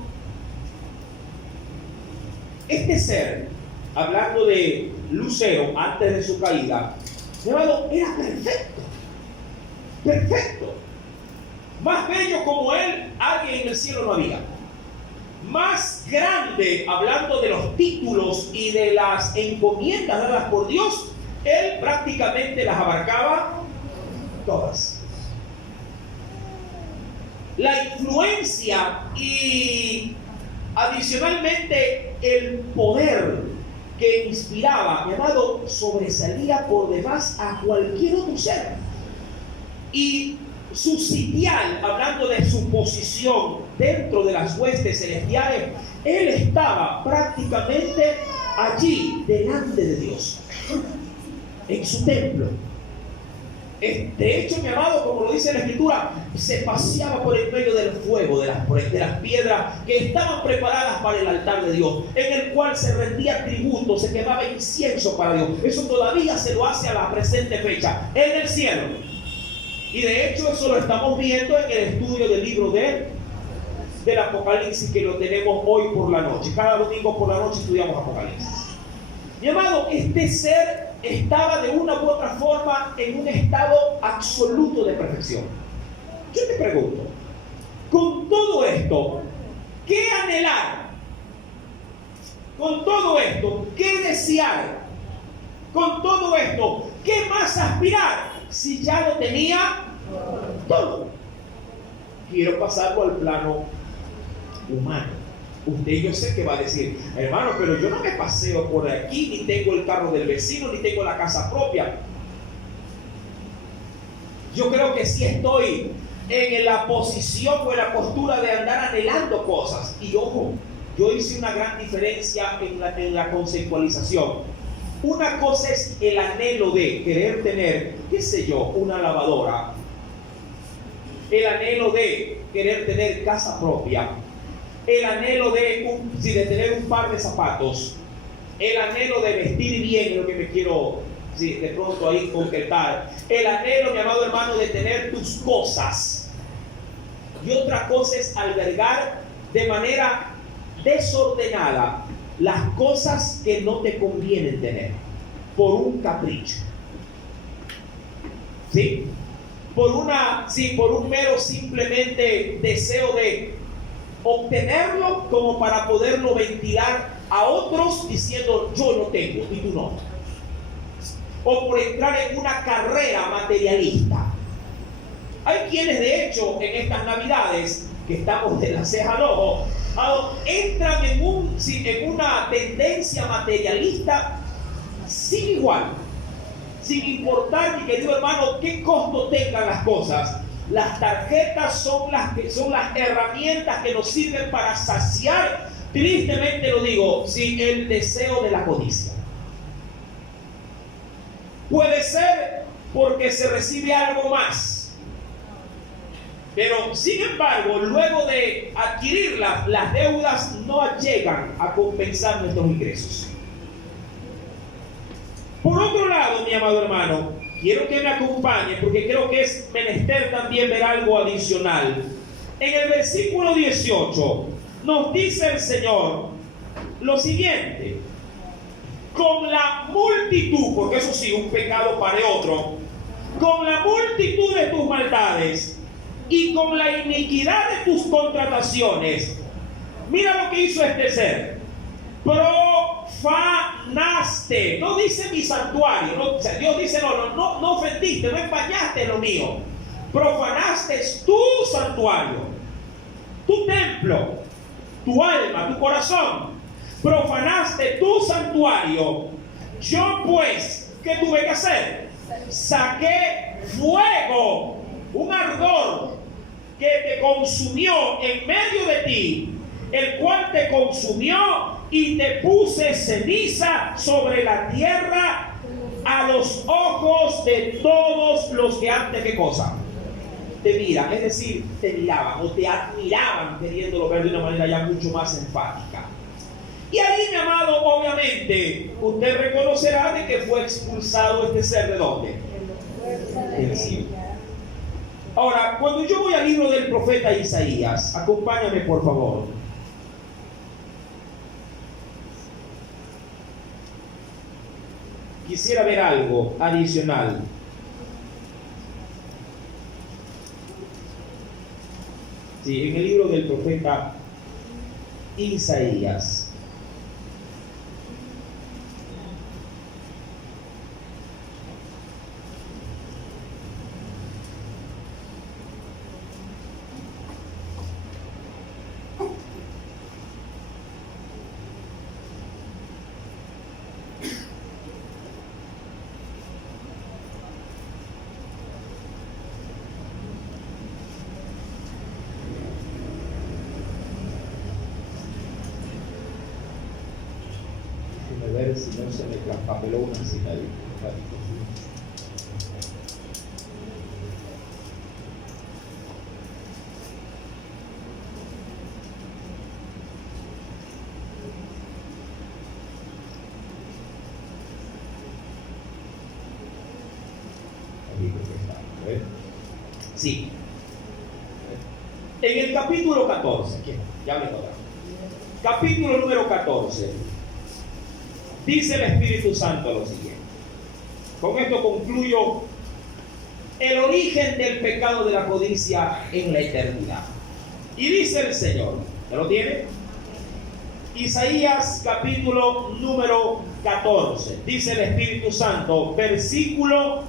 este ser, hablando de Lucero antes de su caída, mi amado, era perfecto. Perfecto. Más bello como él, alguien en el cielo no había. Más grande, hablando de los títulos y de las encomiendas dadas por Dios, él prácticamente las abarcaba todas. La influencia y adicionalmente el poder que inspiraba, mi amado, sobresalía por demás a cualquier otro ser. Y su sitial, hablando de su posición dentro de las huestes celestiales, él estaba prácticamente allí delante de Dios, en su templo. De hecho, mi amado, como lo dice la Escritura, se paseaba por el medio del fuego, de las piedras que estaban preparadas para el altar de Dios, en el cual se rendía tributo, se quemaba incienso para Dios. Eso todavía se lo hace a la presente fecha, en el cielo. Y de hecho, eso lo estamos viendo en el estudio del libro del Apocalipsis, que lo tenemos hoy por la noche. Cada domingo por la noche estudiamos Apocalipsis. Mi amado, este ser estaba de una u otra forma en un estado absoluto de perfección. Yo te pregunto, con todo esto, ¿qué anhelar? Con todo esto, ¿qué desear? Con todo esto, ¿qué más aspirar? Si ya lo tenía todo. Quiero pasarlo al plano humano. Usted, yo sé que va a decir, hermano, pero yo no me paseo por aquí, ni tengo el carro del vecino, ni tengo la casa propia. Yo creo que sí estoy en la posición o en la postura de andar anhelando cosas. Y ojo, yo hice una gran diferencia en la conceptualización. Una cosa es el anhelo de querer tener, qué sé yo, una lavadora. El anhelo de querer tener casa propia. El anhelo de tener un par de zapatos. El anhelo de vestir bien, lo que me quiero de pronto ahí concretar. El anhelo, mi amado hermano, de tener tus cosas. Y otra cosa es albergar de manera desordenada las cosas que no te convienen tener por un capricho. ¿Sí? Por un mero simplemente deseo de obtenerlo como para poderlo ventilar a otros diciendo yo lo tengo y tú no. O por entrar en una carrera materialista. Hay quienes de hecho en estas navidades que estamos de la ceja al ojo entran en una tendencia materialista sin igual, sin importar, mi querido hermano, qué costo tengan las cosas. Las tarjetas son las herramientas que nos sirven para saciar, tristemente lo digo, el deseo de la codicia. Puede ser porque se recibe algo más. Pero, sin embargo, luego de adquirirlas, las deudas no llegan a compensar nuestros ingresos. Por otro lado, mi amado hermano, quiero que me acompañe porque creo que es menester también ver algo adicional. En el versículo 18 nos dice el Señor lo siguiente: con la multitud, porque eso sí, un pecado para otro, con la multitud de tus maldades y con la iniquidad de tus contrataciones, mira lo que hizo este ser. Profanaste, no dice mi santuario, no, o sea, Dios dice no ofendiste, no empañaste lo mío. Profanaste tu santuario, tu templo, tu alma, tu corazón. Profanaste tu santuario. Yo pues, ¿qué tuve que hacer? Saqué fuego, un ardor que te consumió en medio de ti, el cual te consumió, y te puse ceniza sobre la tierra a los ojos de todos los que antes, ¿qué cosa? Te miran, es decir, te miraban o te admiraban, queriéndolo ver de una manera ya mucho más enfática. Y ahí, mi amado, obviamente, usted reconocerá de que fue expulsado este ser ¿de dónde? Del cielo. Ahora, cuando yo voy al libro del profeta Isaías, acompáñame por favor. Quisiera ver algo adicional. Sí, en el libro del profeta Isaías. A ver si no se me traspapeló una cita ahí. Sí. En el capítulo 14, ya me toca. Capítulo número 14. Dice el Espíritu Santo lo siguiente. Con esto concluyo el origen del pecado de la codicia en la eternidad. Y dice el Señor, ¿ya lo tiene? Isaías capítulo número 14. Dice el Espíritu Santo, versículo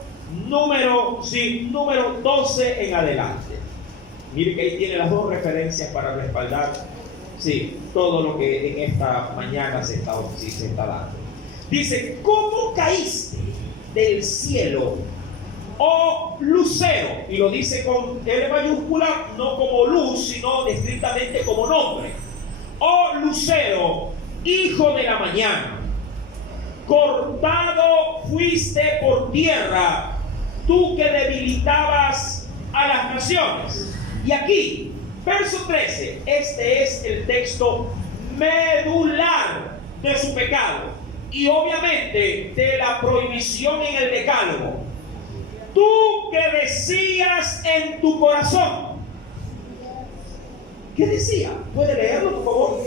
número 12 en adelante. Mire que ahí tiene las dos referencias para respaldar todo lo que en esta mañana se está dando. Dice, ¿cómo caíste del cielo, oh lucero? Y lo dice con L mayúscula, no como luz, sino estrictamente como nombre. Oh lucero, hijo de la mañana, cortado fuiste por tierra, tú que debilitabas a las naciones. Y aquí, verso 13, este es el texto medular de su pecado. Y obviamente de la prohibición en el decálogo. Tú que decías en tu corazón. ¿Qué decía? ¿Puede leerlo, por favor?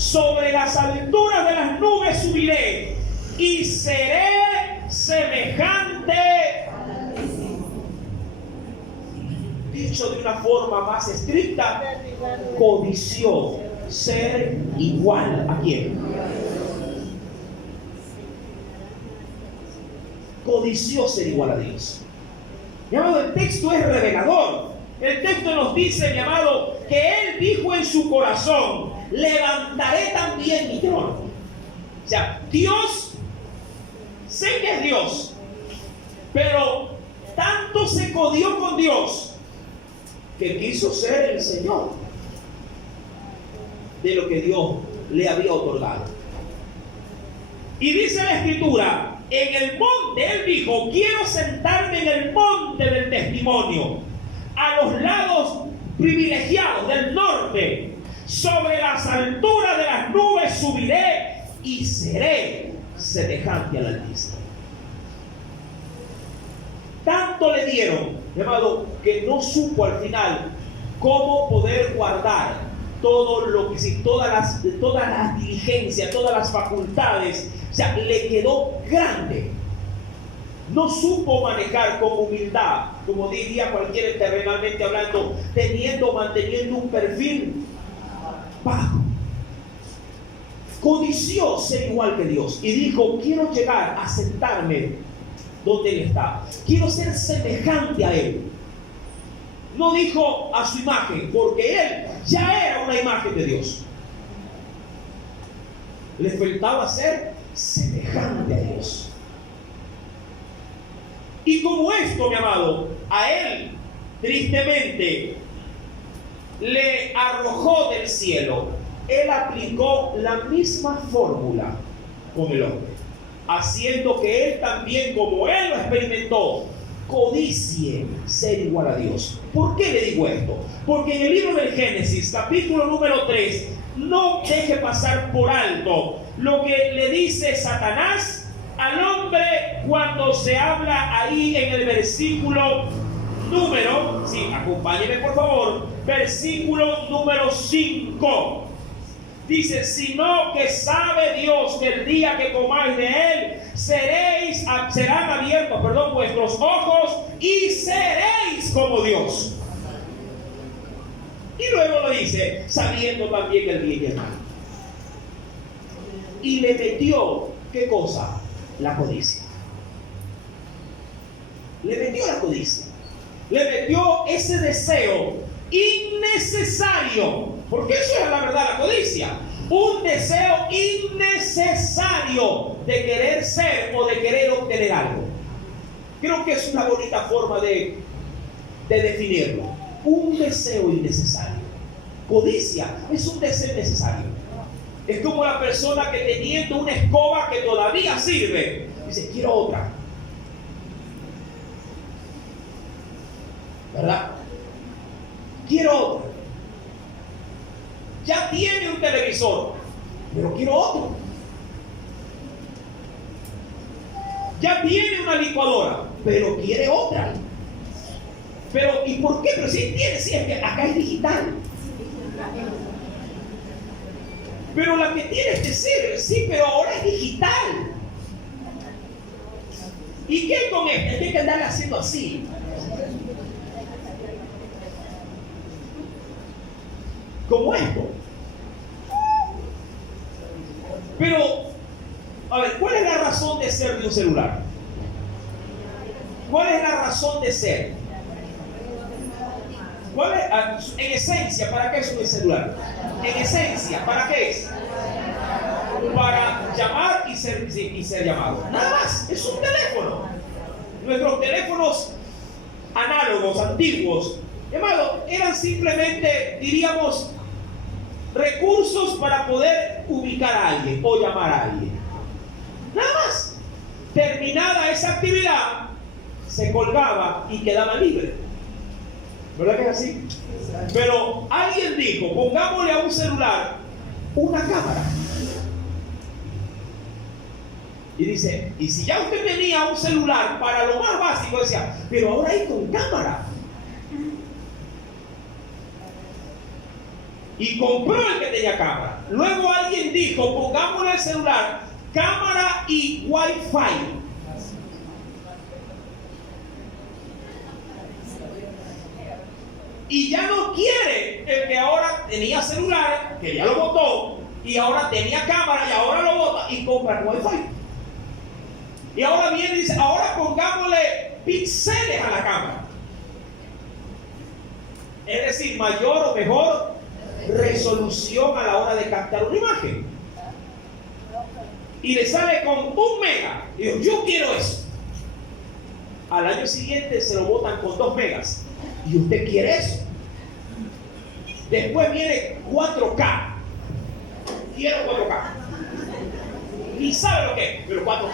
sobre las alturas de las nubes subiré y seré semejante. Dicho de una forma más estricta, codició ser igual a quién. Codició ser igual a Dios. Mi amado, el texto es revelador. El texto nos dice, mi amado, que él dijo en su corazón: levantaré también mi trono. O sea, Dios, sé que es Dios, pero tanto se codió con Dios que quiso ser el Señor de lo que Dios le había otorgado. Y dice la Escritura, en el monte, él dijo: quiero sentarme en el monte del testimonio, a los lados privilegiados del norte, sobre las alturas de las nubes subiré y seré semejante al Altísimo. Tanto le dieron, amado, que no supo al final cómo poder guardar todo lo que, todas las diligencias, todas las facultades. O sea, le quedó grande. No supo manejar con humildad, como diría cualquiera terrenalmente hablando, manteniendo un perfil bajo. Codició ser igual que Dios y dijo: quiero llegar a sentarme donde Él está. Quiero ser semejante a Él. No dijo a su imagen, porque Él ya era una imagen de Dios. Le faltaba ser semejante a Dios. Y como esto, mi amado, a él tristemente le arrojó del cielo, él aplicó la misma fórmula con el hombre, haciendo que él también, como él lo experimentó, codicie ser igual a Dios. ¿Por qué le digo esto? Porque en el libro del Génesis, capítulo número 3, no deje pasar por alto lo que le dice Satanás al hombre cuando se habla ahí en el versículo número, sí, acompáñeme por favor, versículo número 5. Dice: sino que sabe Dios que el día que comáis de él serán abiertos, vuestros ojos y seréis como Dios. Y luego lo dice: sabiendo también el bien y el mal. Y le metió, ¿qué cosa? La codicia. Le metió la codicia. Le metió ese deseo innecesario. Porque eso es la verdad, la codicia. Un deseo innecesario de querer ser o de querer obtener algo. Creo que es una bonita forma de definirlo. Un deseo innecesario. Codicia es un deseo innecesario. Es como la persona que, teniendo una escoba que todavía sirve, dice: quiero otra. ¿Verdad? Quiero otra. Ya tiene un televisor, pero quiero otro. Ya tiene una licuadora, pero quiere otra. Pero, ¿y por qué? Pero sí tiene, sí, es que acá es digital. Pero la que tienes te sirve, sí, pero ahora es digital. ¿Y qué con este? Hay que andar haciendo así. Como esto. Pero, a ver, ¿cuál es la razón de ser de un celular? ¿Cuál es la razón de ser? ¿Cuál es, en esencia, para qué es un celular? En esencia, ¿para qué es? Para llamar y ser llamado. Nada más, es un teléfono. Nuestros teléfonos análogos, antiguos, llamado, eran simplemente, diríamos, recursos para poder ubicar a alguien o llamar a alguien. Nada más. Terminada esa actividad, se colgaba y quedaba libre. ¿Verdad que es así? Pero alguien dijo: pongámosle a un celular una cámara. Y dice: y si ya usted tenía un celular para lo más básico, decía, pero ahora hay con cámara. y compró el que tenía cámara. Luego alguien dijo, pongámosle el celular, cámara y Wi-Fi. Y ya no quiere el que ahora tenía celular, que ya lo botó, y ahora tenía cámara y ahora lo bota y compra el Wi-Fi. Y ahora viene y dice, ahora pongámosle píxeles a la cámara. Es decir, mayor o mejor resolución a la hora de captar una imagen. Y le sale con 1 mega. Y digo, yo quiero eso. Al año siguiente se lo botan con 2 megas. Y usted quiere eso. Después viene 4K. Quiero 4K. Ni sabe lo que es, pero 4K.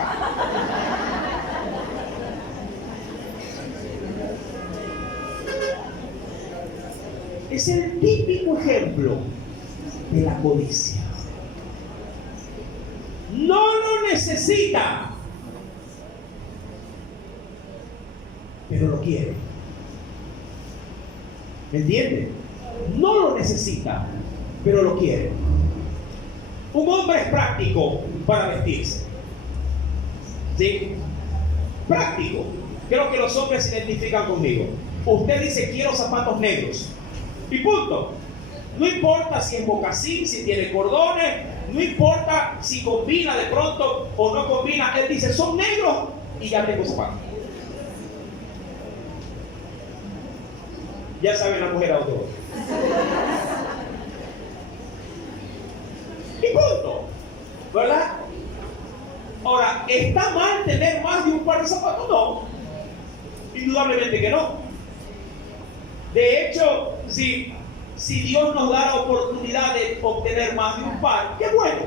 Es el típico ejemplo de la codicia. No lo necesita, pero lo quiere. ¿Me entiende? No lo necesita, pero lo quiere. Un hombre es práctico para vestirse. ¿Sí? Práctico. Creo que los hombres se identifican conmigo. Usted dice, quiero zapatos negros. Y punto. No importa si es mocasín, si tiene cordones, no importa si combina de pronto o no combina. Él dice, son negros y ya tengo zapatos. Ya saben la mujer autor. Y punto. ¿Verdad? Ahora, ¿está mal tener más de un par de zapatos? No. Indudablemente que no. De hecho, si Dios nos da la oportunidad de obtener más de un par, qué bueno.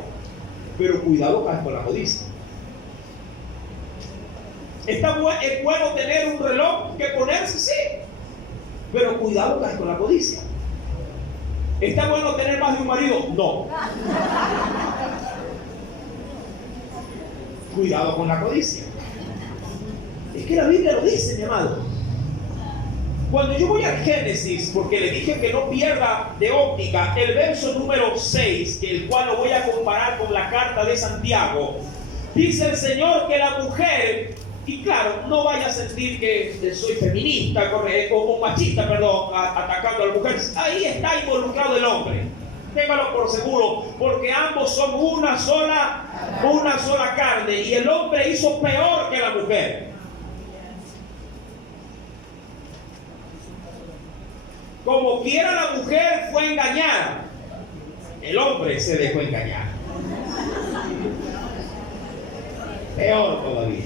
Pero cuidado con la codicia. Es bueno tener un reloj que ponerse, sí. Pero cuidado con la codicia. ¿Está bueno tener más de un marido? No. Cuidado con la codicia. Es que la Biblia lo dice, mi amado. Cuando yo voy al Génesis, porque le dije que no pierda de óptica el verso número 6, que el cual lo voy a comparar con la carta de Santiago, dice el Señor que la mujer, y claro, no vaya a sentir que soy feminista o machista, perdón, atacando a la mujer. Ahí está involucrado el hombre. Téngalo por seguro, porque ambos son una sola carne, y el hombre hizo peor que la mujer. Como quiera la mujer fue engañada, el hombre se dejó engañar. Peor todavía.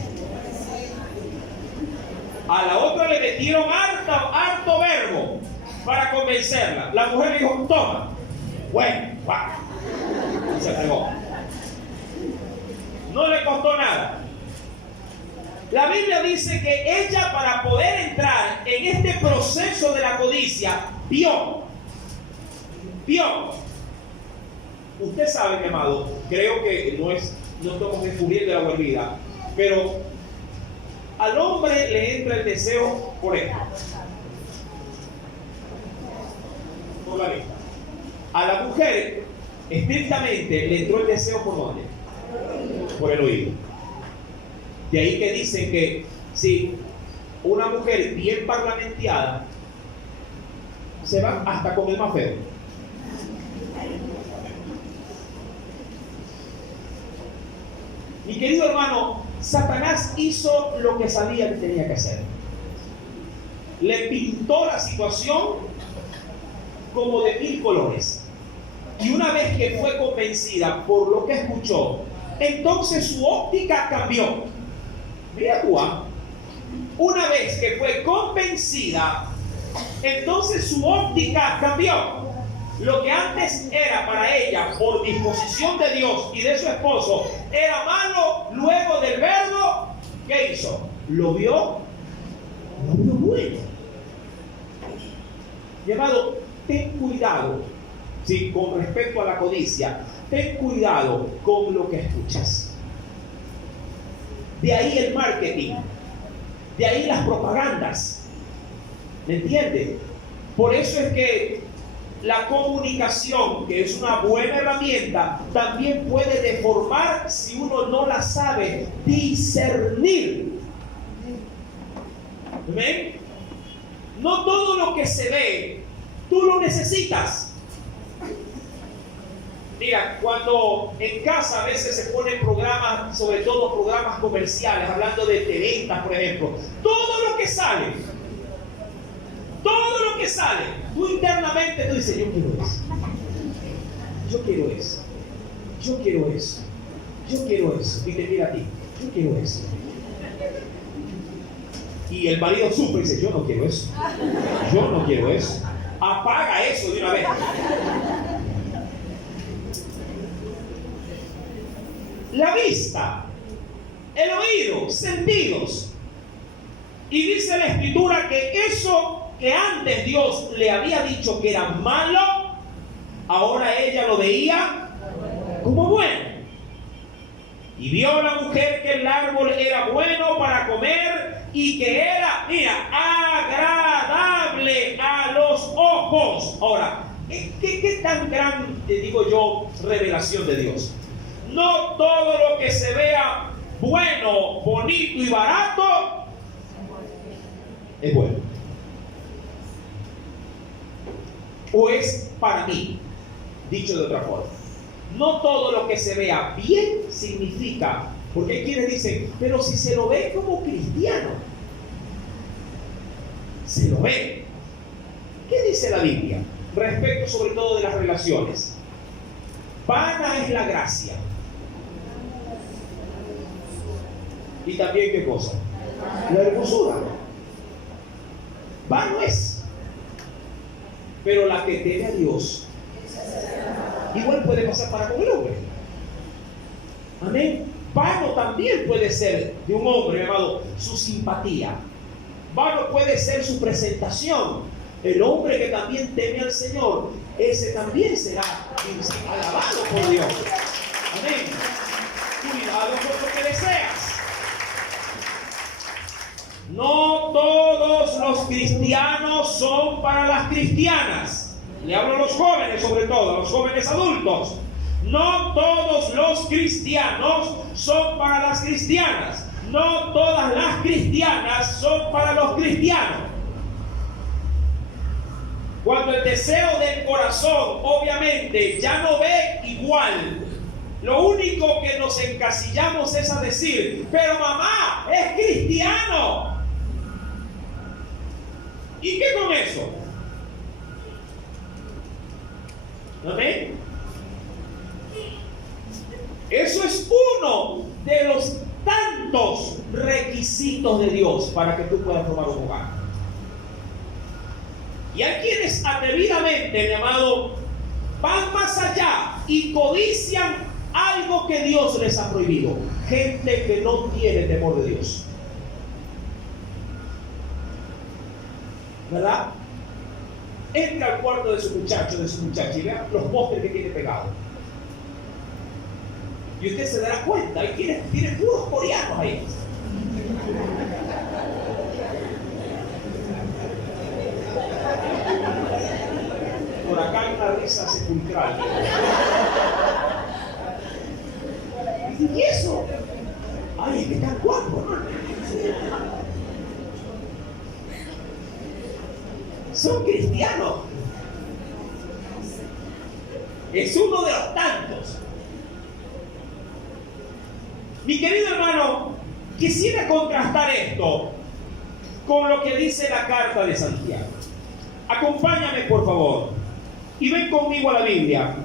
A la otra le metieron harto verbo para convencerla. La mujer le dijo, toma. Bueno, y se fregó. No le costó nada. La Biblia dice que ella, para poder entrar en este proceso de la codicia, vio. Usted sabe, mi amado, creo que no estamos descubriendo la vida, pero al hombre le entra el deseo por esto, por la vista. A la mujer, estrictamente, le entró el deseo por ¿dónde? Por el oído. De ahí que dicen que si una mujer bien parlamenteada se va hasta con el más feo. Mi querido hermano, Satanás hizo lo que sabía que tenía que hacer. Le pintó la situación como de 1000 colores. Y una vez que fue convencida por lo que escuchó, entonces su óptica cambió. Mira tú, una vez que fue convencida, entonces su óptica cambió. Lo que antes era para ella, por disposición de Dios y de su esposo, era malo, luego del verbo, ¿qué hizo? Lo vio bueno. Llamado, ten cuidado, sí, con respecto a la codicia, ten cuidado con lo que escuchas. De ahí el marketing, de ahí las propagandas. ¿Me entiende? Por eso es que la comunicación, que es una buena herramienta, también puede deformar si uno no la sabe discernir. ¿Ven? No todo lo que se ve, tú lo necesitas. Mira, cuando en casa a veces se ponen programas, sobre todo programas comerciales, hablando de televistas, por ejemplo, todo lo que sale, tú internamente tú dices, yo quiero eso, yo quiero eso, yo quiero eso, yo quiero eso, y te mira a ti, yo quiero eso. Y el marido sufre y dice, yo no quiero eso, yo no quiero eso. Apaga eso de una vez. La vista, el oído, sentidos. Y dice la Escritura que eso que antes Dios le había dicho que era malo, ahora ella lo veía como bueno. Y vio la mujer que el árbol era bueno para comer y que era, mira, agradable a los ojos. Ahora, ¿qué tan gran, te digo yo, revelación de Dios? No todo lo que se vea bueno, bonito y barato es bueno. O es para mí, dicho de otra forma. No todo lo que se vea bien significa, porque hay quienes dicen, pero si se lo ve como cristiano, se lo ve. ¿Qué dice la Biblia respecto sobre todo de las relaciones? Vana es la gracia. Y también, ¿qué cosa? La hermosura. Vano es. Pero la que teme a Dios, igual puede pasar para con el hombre. Amén. Vano también puede ser de un hombre, amado, su simpatía. Vano puede ser su presentación. El hombre que también teme al Señor, ese también será alabado por Dios. Amén. Cuidado con lo que deseas. No todos los cristianos son para las cristianas. Le hablo a los jóvenes, sobre todo, a los jóvenes adultos. No todos los cristianos son para las cristianas. No todas las cristianas son para los cristianos. Cuando el deseo del corazón, obviamente, ya no ve igual, lo único que nos encasillamos es a decir, pero mamá, es cristiano. ¿Y qué con eso? ¿Amén? Eso es uno de los tantos requisitos de Dios para que tú puedas formar un hogar. Y hay quienes atrevidamente, mi amado, van más allá y codician algo que Dios les ha prohibido. Gente que no tiene temor de Dios. ¿Verdad? Entra al cuarto de su muchacho, de su muchacha, y vea los postres que tiene pegados. Y usted se dará cuenta, hay quienes tienen puros coreanos ahí. Por acá hay una risa sepulcral. ¿Y eso? Ay, es que está guapo, ¿no? Son cristianos. Es uno de los tantos. Mi querido hermano, quisiera contrastar esto con lo que dice la carta de Santiago. Acompáñame, por favor, y ven conmigo a la Biblia.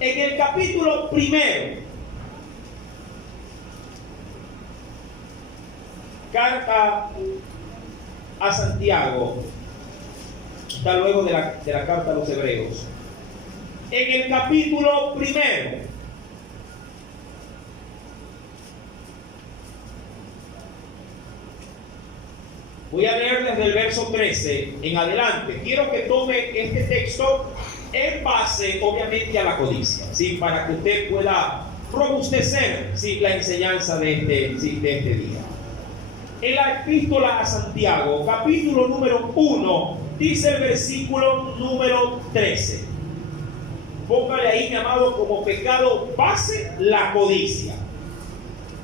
En el capítulo 1, carta a Santiago, está luego de la carta a los Hebreos. En el capítulo 1, voy a leer desde el verso 13 en adelante. Quiero que tome este texto en base, obviamente, a la codicia, ¿sí? Para que usted pueda robustecer, ¿sí?, la enseñanza de este día. En la epístola a Santiago, capítulo número 1, dice el versículo número 13. Póngale ahí, mi amado, como pecado base la codicia.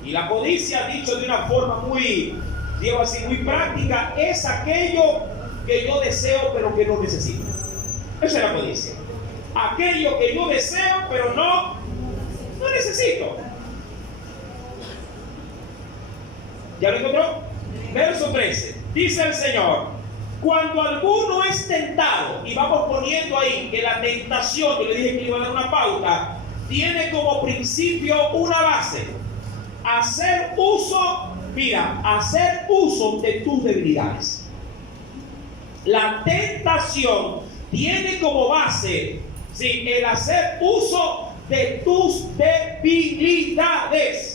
Y la codicia, dicho de una forma muy, digo así, muy práctica, es aquello que yo deseo pero que no necesito. Eso es la codicia. Aquello que yo deseo pero no necesito. ¿Ya lo encontró? Verso 13. Dice el Señor: cuando alguno es tentado, y vamos poniendo ahí que la tentación, yo le dije que iba a dar una pauta, tiene como principio una base: hacer uso de tus debilidades. La tentación tiene como base, ¿sí?, el hacer uso de tus debilidades.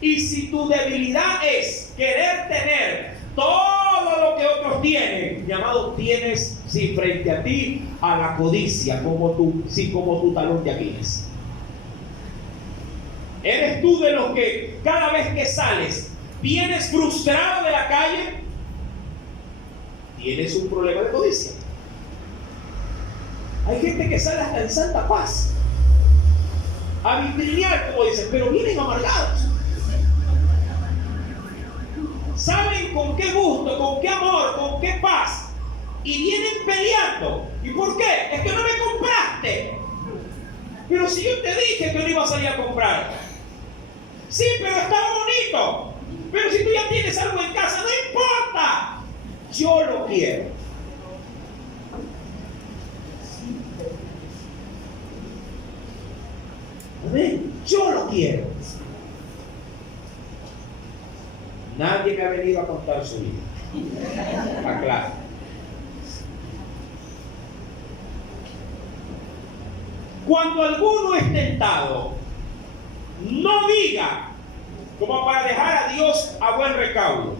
Y si tu debilidad es querer tener todo lo que otros tienen, mi amado, tienes, sí, frente a ti a la codicia como tu talón de Aquiles. ¿Eres tú de los que cada vez que sales vienes frustrado de la calle? Tienes un problema de codicia. Hay gente que sale hasta en santa paz a vitrinear, como dicen, pero vienen amargados. Saben con qué gusto, con qué amor, con qué paz, y vienen peleando. ¿Y por qué? Es que no me compraste. Pero si yo te dije que no iba a salir a comprar. Sí, pero estaba bonito. Pero si tú ya tienes algo en casa, no importa. Yo lo quiero. Amén. Yo lo quiero. Nadie me ha venido a contar su vida. Aclaro. Cuando alguno es tentado, no diga, como para dejar a Dios a buen recaudo,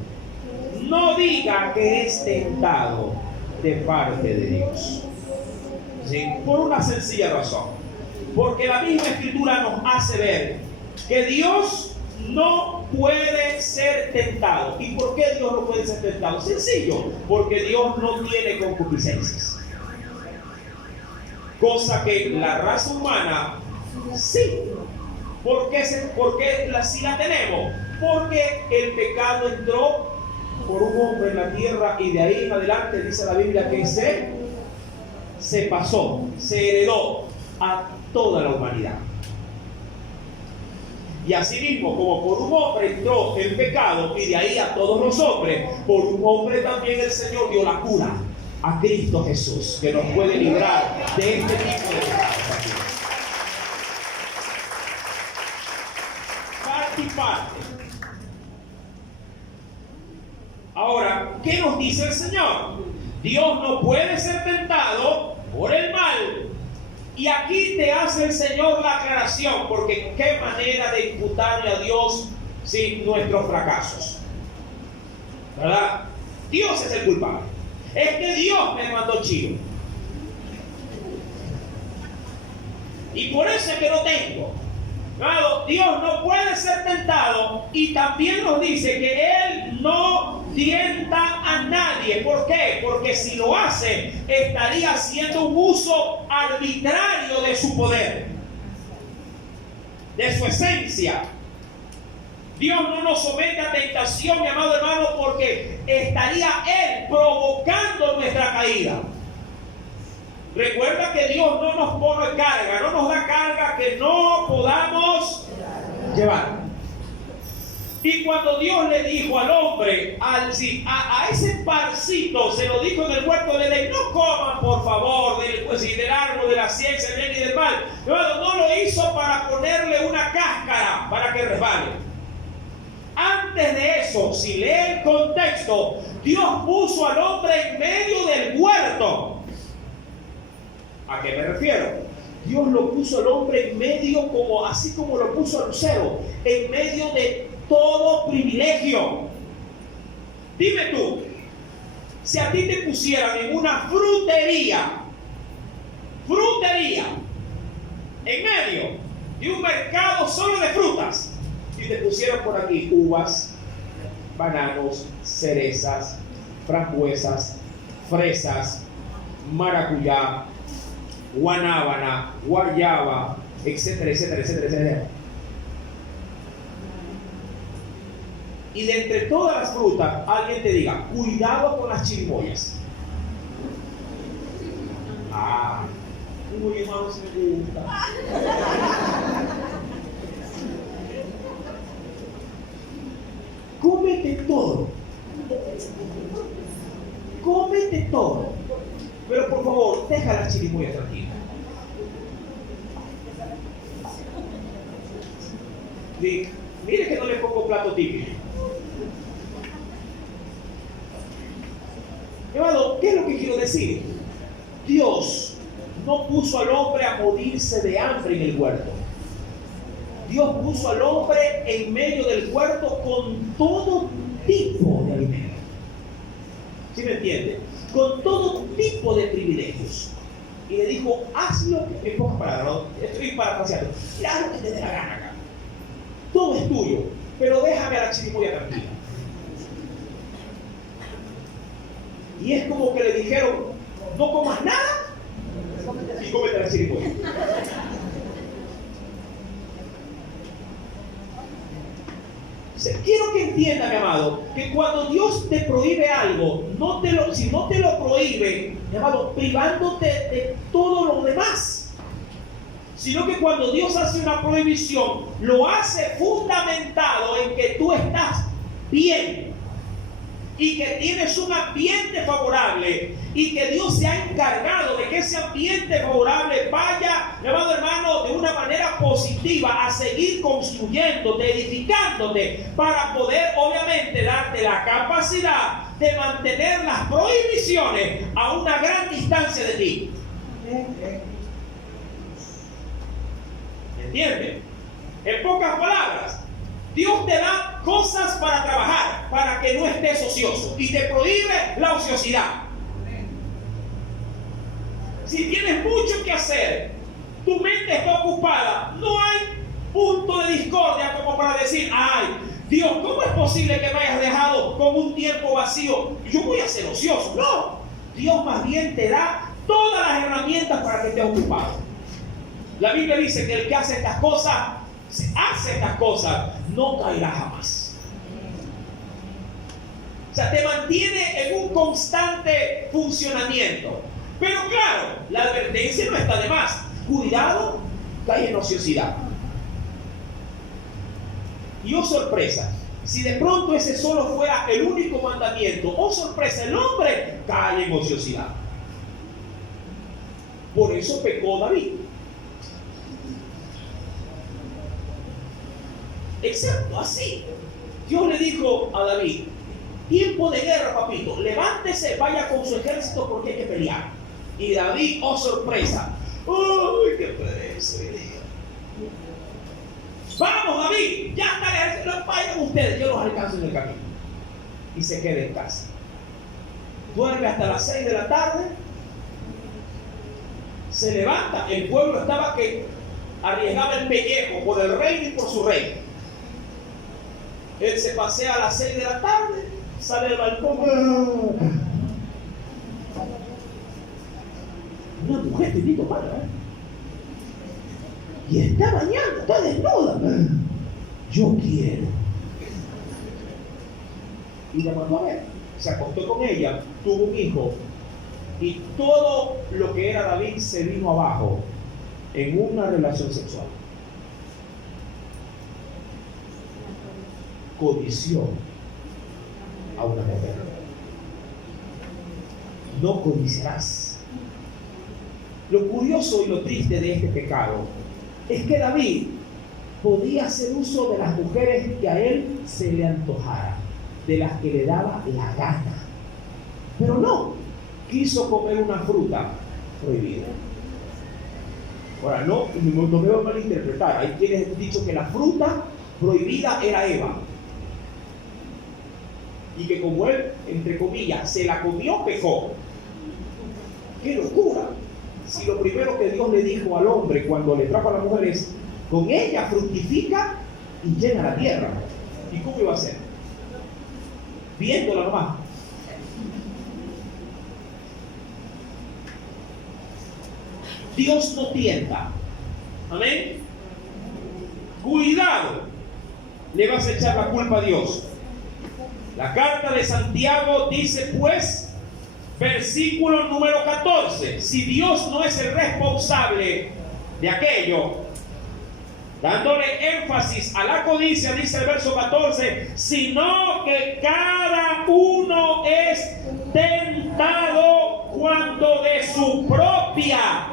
no diga que es tentado de parte de Dios. ¿Sí? Por una sencilla razón. Porque la misma Escritura nos hace ver que Dios no puede ser tentado. ¿Y por qué Dios no puede ser tentado? Sencillo, porque Dios no tiene concupiscencias. Cosa que la raza humana sí. ¿Por qué sí la tenemos? Porque el pecado entró por un hombre en la tierra y de ahí en adelante dice la Biblia que se pasó, se heredó a toda la humanidad. Y así mismo, como por un hombre entró el pecado y de ahí a todos los hombres, por un hombre también el Señor dio la cura a Cristo Jesús, que nos puede librar de este tipo de pecados. Parte y parte. Ahora, ¿qué nos dice el Señor? Dios no puede ser tentado por el mal. Y aquí te hace el Señor la aclaración, porque qué manera de imputarle a Dios sin nuestros fracasos, ¿verdad? Dios es el culpable. Es que Dios me mandó chivo. Y por eso es que no tengo. Claro, Dios no puede ser tentado y también nos dice que Él no tienta a nadie. ¿Por qué? Porque si lo hace, estaría haciendo un uso arbitrario de su poder, de su esencia. Dios no nos somete a tentación, mi amado hermano, porque estaría Él provocando nuestra caída. Recuerda que Dios no nos pone carga, no nos da carga que no podamos llevar. Y cuando Dios le dijo al hombre, a ese parcito, se lo dijo en el huerto de Edén: no coman por favor del árbol de la ciencia del bien y del mal. No lo hizo para ponerle una cáscara para que resbale. Antes de eso, si lee el contexto, Dios puso al hombre en medio del huerto. ¿A qué me refiero? Dios lo puso al hombre en medio, así como lo puso al lucero, en medio de todo privilegio. Dime tú, si a ti te pusieran en una frutería, en medio de un mercado solo de frutas, y te pusieran por aquí uvas, bananos, cerezas, frambuesas, fresas, maracuyá, guanábana, guayaba, etcétera, etcétera, etcétera, etcétera. Y de entre todas las frutas, alguien te diga, cuidado con las chirimoyas. Uy, hermano, se me gusta. Cómete todo. Cómete todo. Pero por favor, deja la chirimoya tranquila. Mire que no le pongo plato típico. Hermano, ¿qué es lo que quiero decir? Dios no puso al hombre a morirse de hambre en el huerto. Dios puso al hombre en medio del huerto con todo tipo de alimentos. ¿Sí me entiende? Con todo tipo de privilegios. Y le dijo, haz lo que, en pocas palabras, ¿no? Estoy parafraseando, haz lo que te dé la gana acá. Todo es tuyo, pero déjame a la chirimoya tranquila. Y es como que le dijeron, no comas nada y cómete la chirimoya. Quiero que entienda, mi amado, que cuando Dios te prohíbe algo, si no te lo prohíbe, mi amado, privándote de todo lo demás, sino que cuando Dios hace una prohibición, lo hace fundamentado en que tú estás bien y que tienes un ambiente favorable y que Dios se ha encargado de que ese ambiente favorable vaya, mi amado hermano, de una manera positiva a seguir construyéndote, edificándote, para poder obviamente darte la capacidad de mantener las prohibiciones a una gran distancia de ti. ¿Entiendes? En pocas palabras, Dios te da cosas para trabajar, para que no estés ocioso, y te prohíbe la ociosidad. Si tienes mucho que hacer, tu mente está ocupada, no hay punto de discordia como para decir, ay, Dios, ¿cómo es posible que me hayas dejado con un tiempo vacío? Yo voy a ser ocioso. No, Dios más bien te da todas las herramientas para que estés ocupado. La Biblia dice que el que hace estas cosas, no caerá jamás. O sea, te mantiene en un constante funcionamiento. Pero claro, la advertencia no está de más. Cuidado, cae en ociosidad. Y oh sorpresa, si de pronto ese solo fuera el único mandamiento, oh sorpresa, el hombre cae en ociosidad. Por eso pecó David. Exacto, así. Dios le dijo a David, tiempo de guerra, papito, levántese, vaya con su ejército porque hay que pelear. Y David, oh sorpresa, ¡uy, qué pereza! Vamos, David, ya está, vayan ustedes, yo los alcanzo en el camino. Y se queda en casa. Duerme hasta las 6 de la tarde. Se levanta, el pueblo estaba que arriesgaba el pellejo por el rey y por su rey. Él se pasea a las 6 de la tarde, sale del balcón. Una mujer te para, y está bañando, está desnuda. Yo quiero. Y la mandó a ver. Se acostó con ella, tuvo un hijo, y todo lo que era David se vino abajo en una relación sexual. Codició a una mujer. No codiciarás. Lo curioso y lo triste de este pecado es que David podía hacer uso de las mujeres que a él se le antojara, de las que le daba la gana, pero no quiso comer una fruta prohibida. Ahora, no me voy a malinterpretar. Hay quienes han dicho que la fruta prohibida era Eva, y que como él, entre comillas, se la comió, pecó. ¡Qué locura! Si lo primero que Dios le dijo al hombre cuando le trajo a la mujer es, con ella fructifica y llena la tierra. ¿Y cómo iba a ser? Viéndola nomás. Dios no tienta. Amén. Cuidado, le vas a echar la culpa a Dios. La carta de Santiago dice pues, versículo número 14, si Dios no es el responsable de aquello, dándole énfasis a la codicia, dice el verso 14, sino que cada uno es tentado cuando de su propia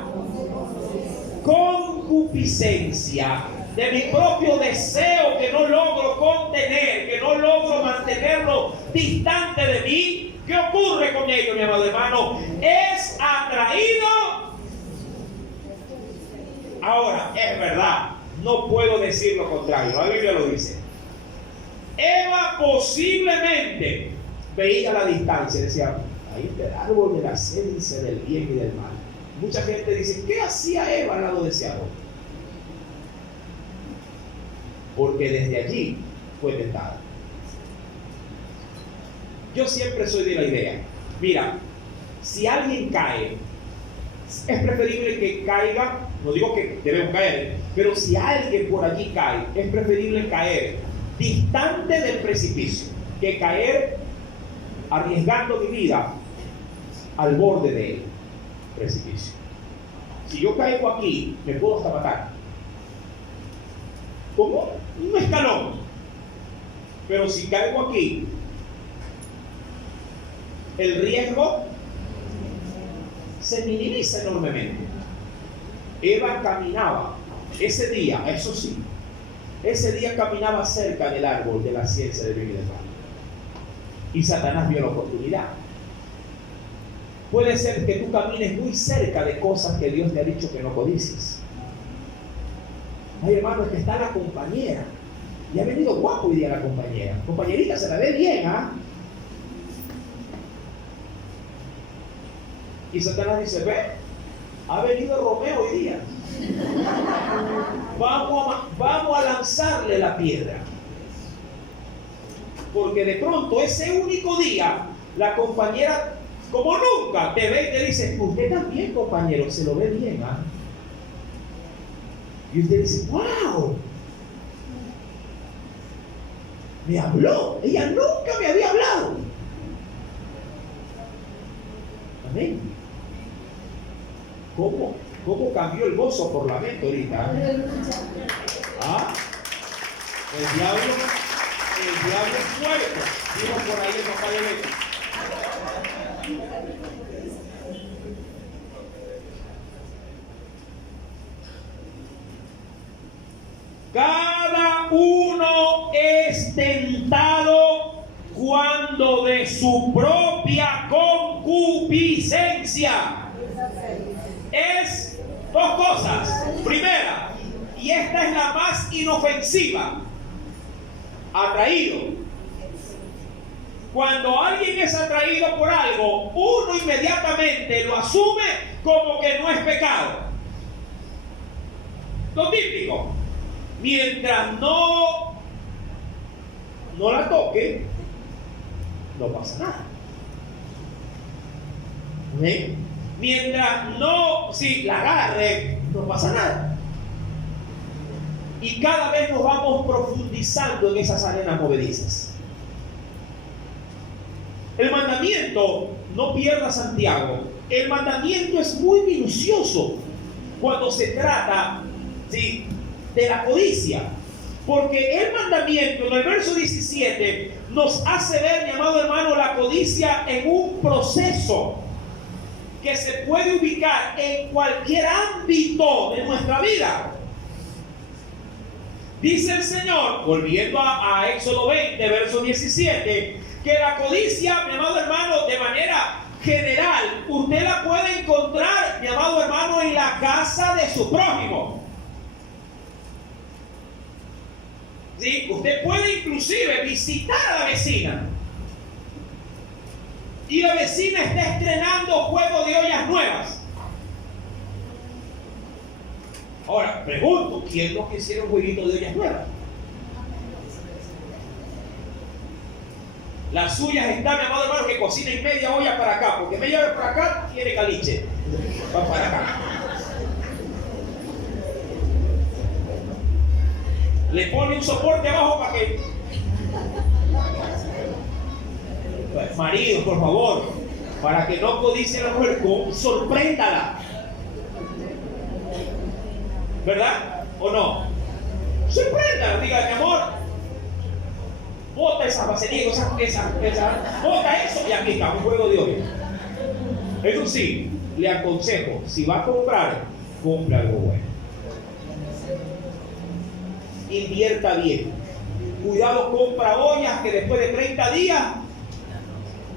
concupiscencia, de mi propio deseo que no logro contener, que no logro mantenerlo distante de mí. ¿Qué ocurre con ello, mi amado hermano? Es atraído. Ahora, es verdad, no puedo decir lo contrario, la Biblia lo dice. Eva posiblemente veía a la distancia y decía, ahí está el árbol de la ciencia del bien y del mal. Mucha gente dice, ¿qué hacía Eva al lado de ese árbol? Porque desde allí fue tentada. Yo siempre soy de la idea, mira, si alguien cae, es preferible que caiga, no digo que debemos caer, pero si alguien por allí cae, es preferible caer distante del precipicio que caer arriesgando mi vida al borde del precipicio. Si yo caigo aquí, me puedo hasta matar. Como un escalón. Pero si caigo aquí, el riesgo se minimiza enormemente. Eva caminaba ese día, eso sí, ese día caminaba cerca del árbol de la ciencia del bien y del mal. Y Satanás vio la oportunidad. Puede ser que tú camines muy cerca de cosas que Dios te ha dicho que no codicies. Ay, hermano, es que está la compañera. Y ha venido guapo hoy día la compañera. Compañerita, se la ve bien, ¿ah? Y Satanás dice, ve, ha venido Romeo hoy día. Vamos a lanzarle la piedra. Porque de pronto ese único día, la compañera, como nunca, te ve y te dice, usted también, compañero, se lo ve bien, ¿ah? Y usted dice, wow, me habló, ella nunca me había hablado. Amén. ¿Cómo cambió el gozo por lamento ahorita? ¿Ah? El diablo es muerto, dijo por ahí el papá de Beto. Cada uno es tentado cuando de su propia concupiscencia. Es dos cosas. Primera, y esta es la más inofensiva, atraído. Cuando alguien es atraído por algo, uno inmediatamente lo asume como que no es pecado. Lo típico. Mientras no la toque, no pasa nada. ¿Sí? Mientras no, si la agarre, no pasa nada. Y cada vez nos vamos profundizando en esas arenas movedizas. El mandamiento, no pierda Santiago, el mandamiento es muy minucioso cuando se trata, ¿sí?, de la codicia, porque el mandamiento en el verso 17 nos hace ver, mi amado hermano, la codicia en un proceso que se puede ubicar en cualquier ámbito de nuestra vida. Dice el Señor, volviendo a Éxodo 20, verso 17, que la codicia, mi amado hermano, de manera general, usted la puede encontrar, mi amado hermano, en la casa de su prójimo. ¿Sí? Usted puede inclusive visitar a la vecina y la vecina está estrenando juego de ollas nuevas. Ahora, pregunto, ¿quién no quisiera un jueguito de ollas nuevas? Las suyas están, mi amado hermano, que cocinen media olla para acá, porque media olla para acá tiene caliche. Va para acá. Le pone un soporte abajo para que... Marido, por favor, para que no codicie a la mujer, sorpréndala. ¿Verdad? ¿O no? Sorpréndala, diga, mi amor, bota esa vaselina, bota eso y aquí está, un juego de hoy. Eso sí, le aconsejo, si va a comprar, compre algo bueno. Invierta bien. Cuidado, compra ollas que después de 30 días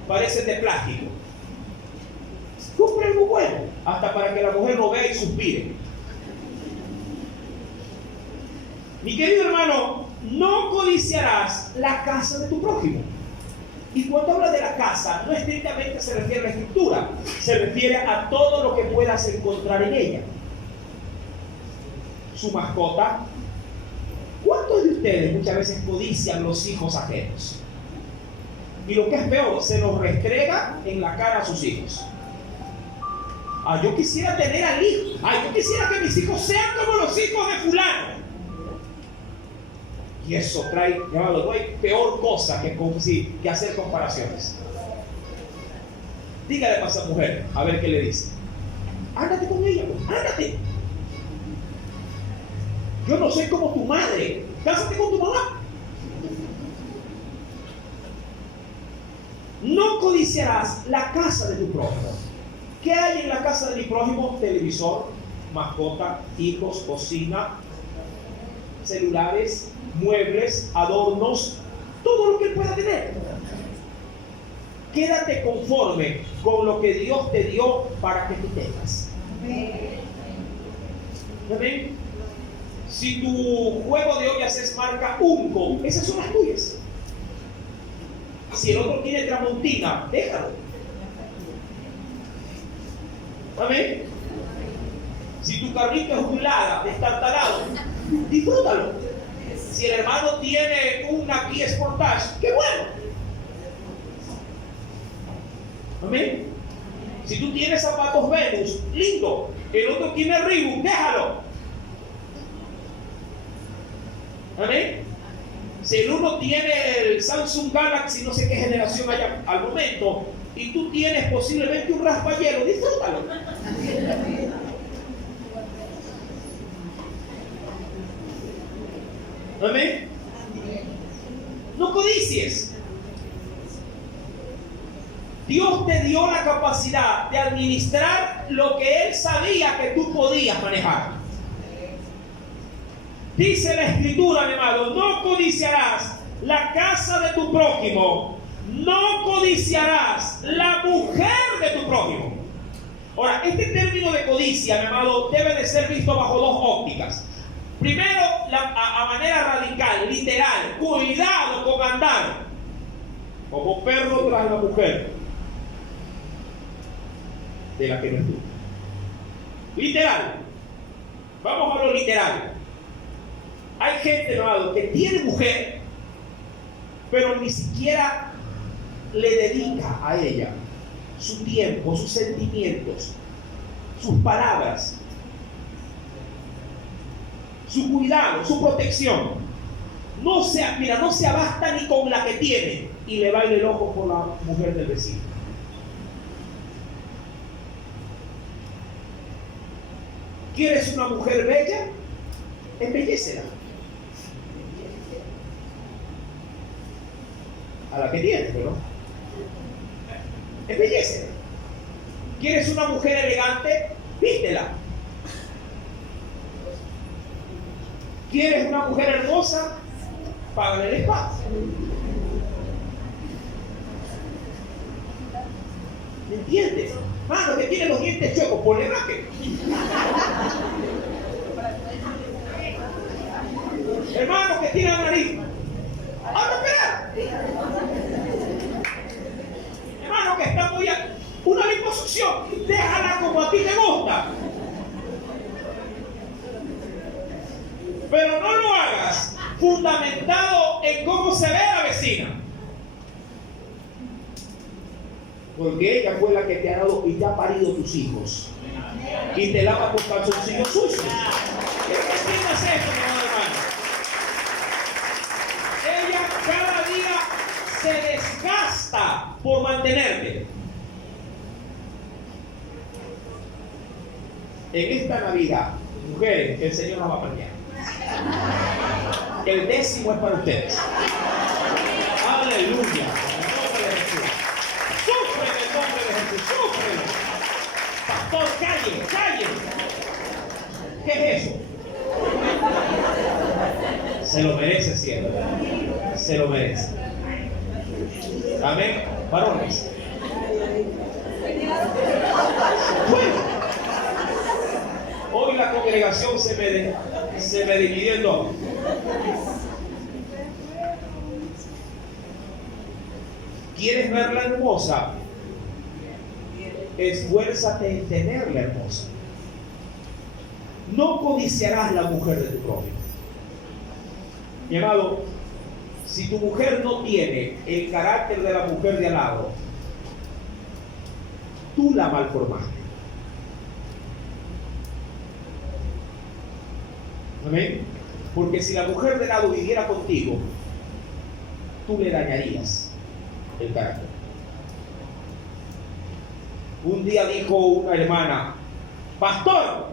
parecen de plástico. Compre algo bueno, hasta para que la mujer lo vea y suspire. Mi querido hermano, no codiciarás la casa de tu prójimo. Y cuando habla de la casa, no estrictamente se refiere a la escritura, se refiere a todo lo que puedas encontrar en ella. Su mascota. ¿Cuántos de ustedes muchas veces codician los hijos ajenos? Y lo que es peor, se los restrega en la cara a sus hijos. Yo quisiera tener al hijo. Yo quisiera que mis hijos sean como los hijos de fulano. Y eso trae, no hay peor cosa que hacer comparaciones. Dígale a esa mujer, a ver qué le dice. Ándate con ella, pues, ándate. Yo no soy como tu madre. Cásate con tu mamá. No codiciarás la casa de tu prójimo. ¿Qué hay en la casa de mi prójimo? Televisor, mascota, hijos, cocina, celulares, muebles, adornos, todo lo que él pueda tener. Quédate conforme con lo que Dios te dio para que tú tengas. ¿Amén? Si tu juego de ollas es marca Unco, esas son las tuyas. Si el otro tiene Tramontina, déjalo. Amén. Si tu carrito es un Lada destartalado, disfrútalo. Si el hermano tiene una Kia Sportage, ¡qué bueno! Amén. Si tú tienes zapatos Venus, lindo. El otro tiene Reebok, déjalo. Amén. Si el uno tiene el Samsung Galaxy, no sé qué generación haya al momento, y tú tienes posiblemente un raspallero, disfrútalo. Amén. No codicies. Dios te dio la capacidad de administrar lo que Él sabía que tú podías manejar. Dice la Escritura, mi amado, no codiciarás la casa de tu prójimo, no codiciarás la mujer de tu prójimo. Ahora, este término de codicia, mi amado, debe de ser visto bajo dos ópticas. Primero, a manera radical, literal, cuidado con andar como perro tras la mujer de la que no es tú. Literal. Vamos a lo literal. Hay gente, amado, que tiene mujer, pero ni siquiera le dedica a ella su tiempo, sus sentimientos, sus palabras, su cuidado, su protección. No se abasta ni con la que tiene y le baila el ojo por la mujer del vecino. ¿Quieres una mujer bella? Embellécela. A la que tienes, ¿no? Embellécela. ¿Quieres una mujer elegante? Vístela. ¿Quieres una mujer hermosa? Págale el espacio. ¿Me entiendes? Mano, que tiene los dientes chuecos, ponle raque. Hermano, que tiene la nariz. ¡Anda a esperar! Hermano, que está muy... Una liposucción, déjala como a ti te gusta. Pero no lo hagas fundamentado en cómo se ve la vecina. Porque ella fue la que te ha dado y te ha parido tus hijos. Y te lava tus calzoncillos sucios. ¿Qué es esto, hermano? por mantenerte. En esta Navidad, mujeres, el Señor nos va a premiar. El 10º es para ustedes. Aleluya. En el nombre de Jesús. Sufre en el nombre de Jesús. Sufre. Pastor, calle. ¿Qué es eso? Se lo merece, cielo. Se lo merece. Amén. Varones. Bueno. Hoy la congregación se me dividió en dos. ¿Quieres verla hermosa? Esfuérzate en tenerla hermosa. No codiciarás la mujer de tu prójimo. Mi amado, si tu mujer no tiene el carácter de la mujer de al lado, tú la malformaste. Amén. Porque si la mujer de lado viviera contigo, tú le dañarías el carácter. Un día dijo una hermana: pastor,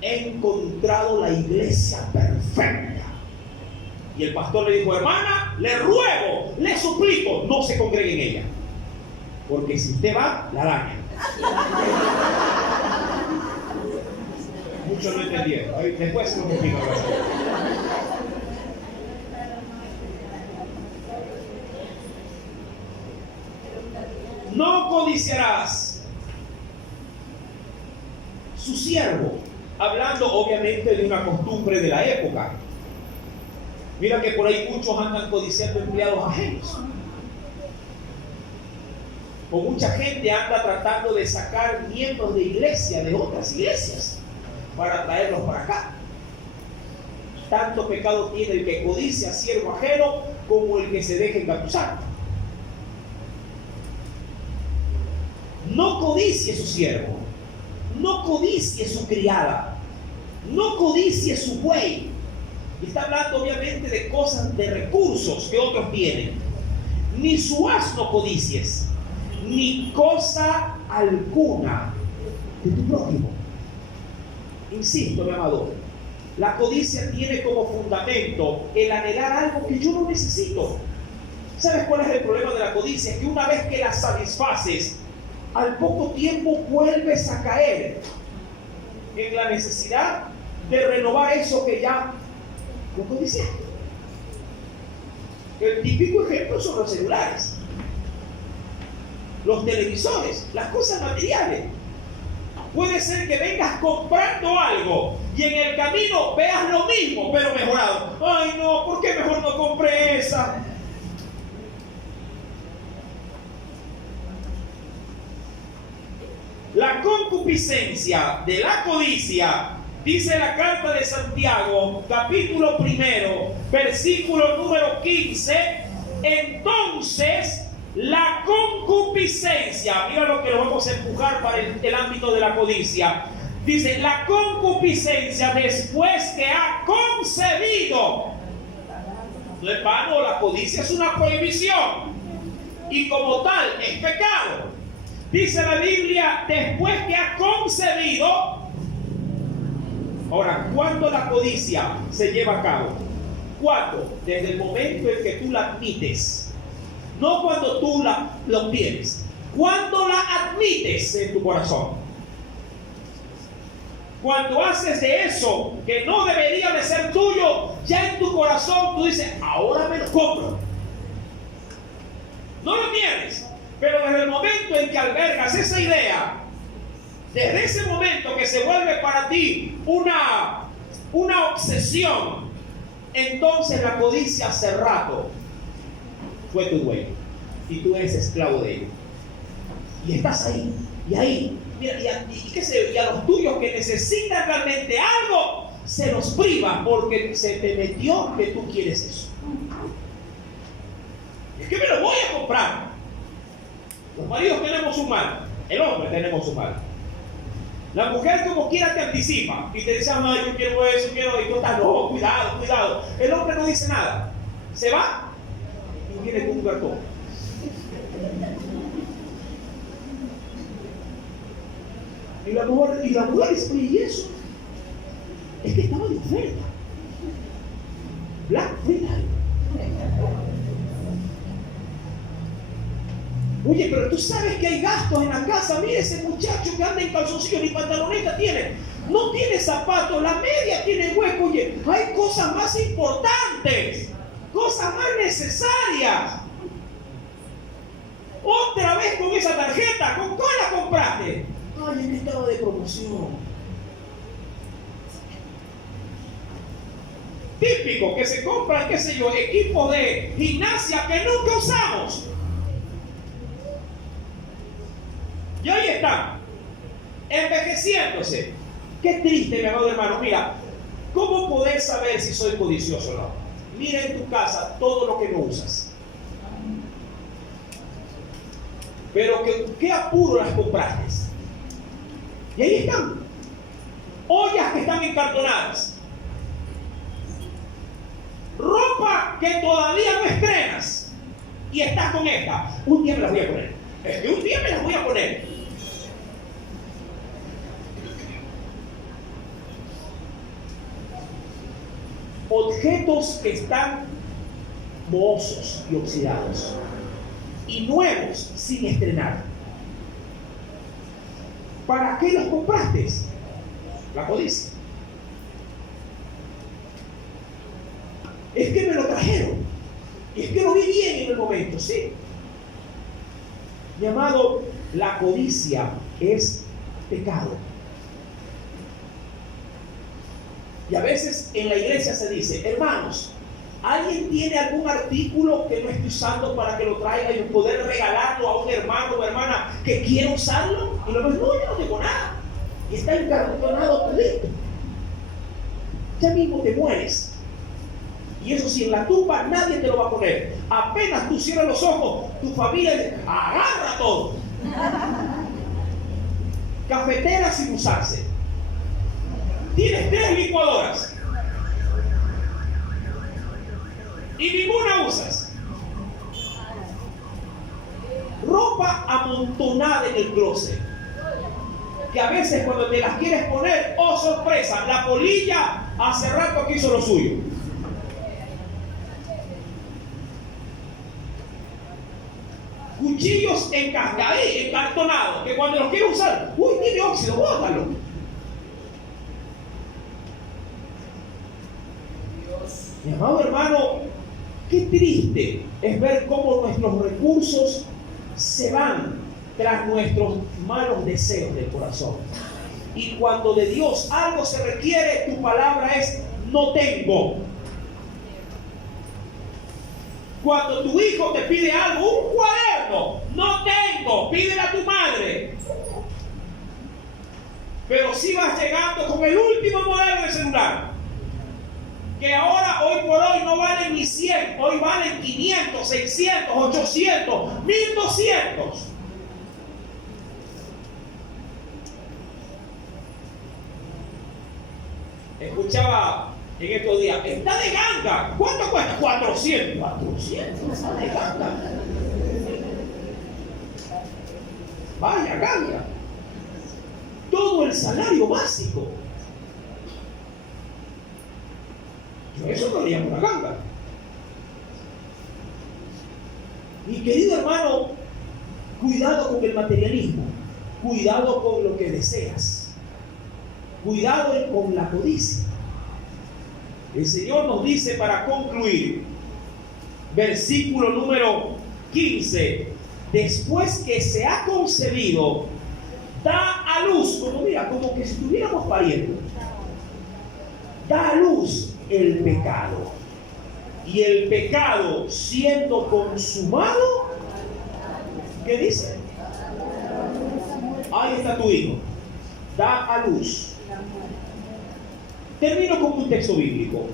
he encontrado la iglesia perfecta. Y el pastor le dijo: hermana, le ruego, le suplico, no se congregue en ella, porque si usted va, la daña. Muchos no entendieron. Después se lo explico. No codiciarás su siervo, hablando obviamente de una costumbre de la época. Mira que por ahí muchos andan codiciando empleados ajenos. O mucha gente anda tratando de sacar miembros de iglesia de otras iglesias para traerlos para acá. Tanto pecado tiene el que codicia a siervo ajeno como el que se deje engatusar. No codicie su siervo, no codicie su criada, no codicie su buey. Y está hablando obviamente de cosas, de recursos que otros tienen. Ni su asno codicies, ni cosa alguna de tu prójimo. Insisto, mi amado, la codicia tiene como fundamento el anhelar algo que yo no necesito. ¿Sabes cuál es el problema de la codicia? Es que una vez que la satisfaces, al poco tiempo vuelves a caer en la necesidad de renovar eso que ya lo codiciaste. El típico ejemplo son los celulares, los televisores, las cosas materiales. Puede ser que vengas comprando algo y en el camino veas lo mismo, pero mejorado. Ay, no, ¿por qué mejor no compré esa? La concupiscencia de la codicia, dice la carta de Santiago, capítulo 1, versículo número 15. Entonces, la concupiscencia, mira lo que lo vamos a empujar para el ámbito de la codicia. Dice: la concupiscencia, después que ha concebido. No, hermano, la codicia es una prohibición y como tal es pecado. Dice la Biblia: después que ha concebido. Ahora, ¿cuándo la codicia se lleva a cabo? ¿Cuándo? Desde el momento en que tú la admites. No cuando tú la obtienes. Cuando la admites en tu corazón. Cuando haces de eso que no debería de ser tuyo, ya en tu corazón tú dices: ahora me lo compro. No lo tienes, pero desde el momento en que albergas esa idea, desde ese momento que se vuelve para ti una obsesión, entonces la codicia hace rato fue tu dueño y tú eres esclavo de ello. Y estás ahí, y ahí, mira, y qué sé yo, y a los tuyos que necesitan realmente algo, se los priva porque se te metió que tú quieres eso. Es que me lo voy a comprar. Los maridos tenemos un mal, el hombre tenemos un mal. La mujer como quiera te anticipa y te dice: ay, yo quiero eso, quiero, y tú estás: no, cuidado, cuidado. El hombre no dice nada, se va y viene con un cartón. Y la mujer dice, oye, ¿y eso? Es que estaba de oferta. Black Friday. Oye, pero tú sabes que hay gastos en la casa. Mire ese muchacho que anda en calzoncillos ni pantaloneta tiene. No tiene zapatos, la media tiene hueco. Oye, hay cosas más importantes, cosas más necesarias. Otra vez con esa tarjeta, ¿con cuál la compraste? Ay, es que estaba de promoción. Típico que se compran, qué sé yo, equipos de gimnasia que nunca usamos. Y ahí están, envejeciéndose. Qué triste, mi amado hermano. Mira, ¿cómo poder saber si soy codicioso o no? Mira en tu casa todo lo que no usas. Pero ¿qué apuro las compraste? Y ahí están. Ollas que están encartonadas. Ropa que todavía no estrenas. Y estás con esta. Un día me las voy a poner. Es que un día me las voy a poner. Objetos que están mohosos y oxidados. Y nuevos sin estrenar. ¿Para qué los compraste? La codicia. Es que me lo trajeron. Y es que lo vi bien en el momento, ¿sí? Mi amado, la codicia es pecado. Y a veces en la iglesia se dice, hermanos, ¿alguien tiene algún artículo que no esté usando para que lo traiga y poder regalarlo a un hermano o hermana que quiera usarlo? Y luego, no, yo no tengo nada. Y está encartonado todito. Ya mismo te mueres. Y eso si en la tumba nadie te lo va a poner. Apenas tú cierras los ojos, tu familia agarra todo. Cafetera sin usarse. Tienes 3 licuadoras. Y ninguna usas. Ropa amontonada en el closet. Que a veces cuando te las quieres poner, oh sorpresa, la polilla hace rato que hizo lo suyo. Cuchillos encartonados, que cuando los quieres usar, uy, tiene óxido, bótalo. Mi amado hermano, qué triste es ver cómo nuestros recursos se van tras nuestros malos deseos del corazón. Y cuando de Dios algo se requiere, tu palabra es no tengo. Cuando tu hijo te pide algo, un cuaderno, no tengo, pídele a tu madre. Pero si vas llegando con el último modelo de celular, que ahora, hoy por hoy, no valen ni 100, hoy valen 500, 600, 800, 1200. Escuchaba en estos días, está de ganga. ¿Cuánto cuesta? 400. 400, está de ganga. Vaya ganga. Todo el salario básico. Eso no haría una ganga. Mi querido hermano, cuidado con el materialismo. Cuidado con lo que deseas. Cuidado con la codicia. El Señor nos dice para concluir, versículo número 15, después que se ha concebido, da a luz, como que si estuviéramos pariendo, da a luz el pecado. Y el pecado siendo consumado, ¿qué dice? Ahí está tu hijo, da a luz. Termino con un texto bíblico,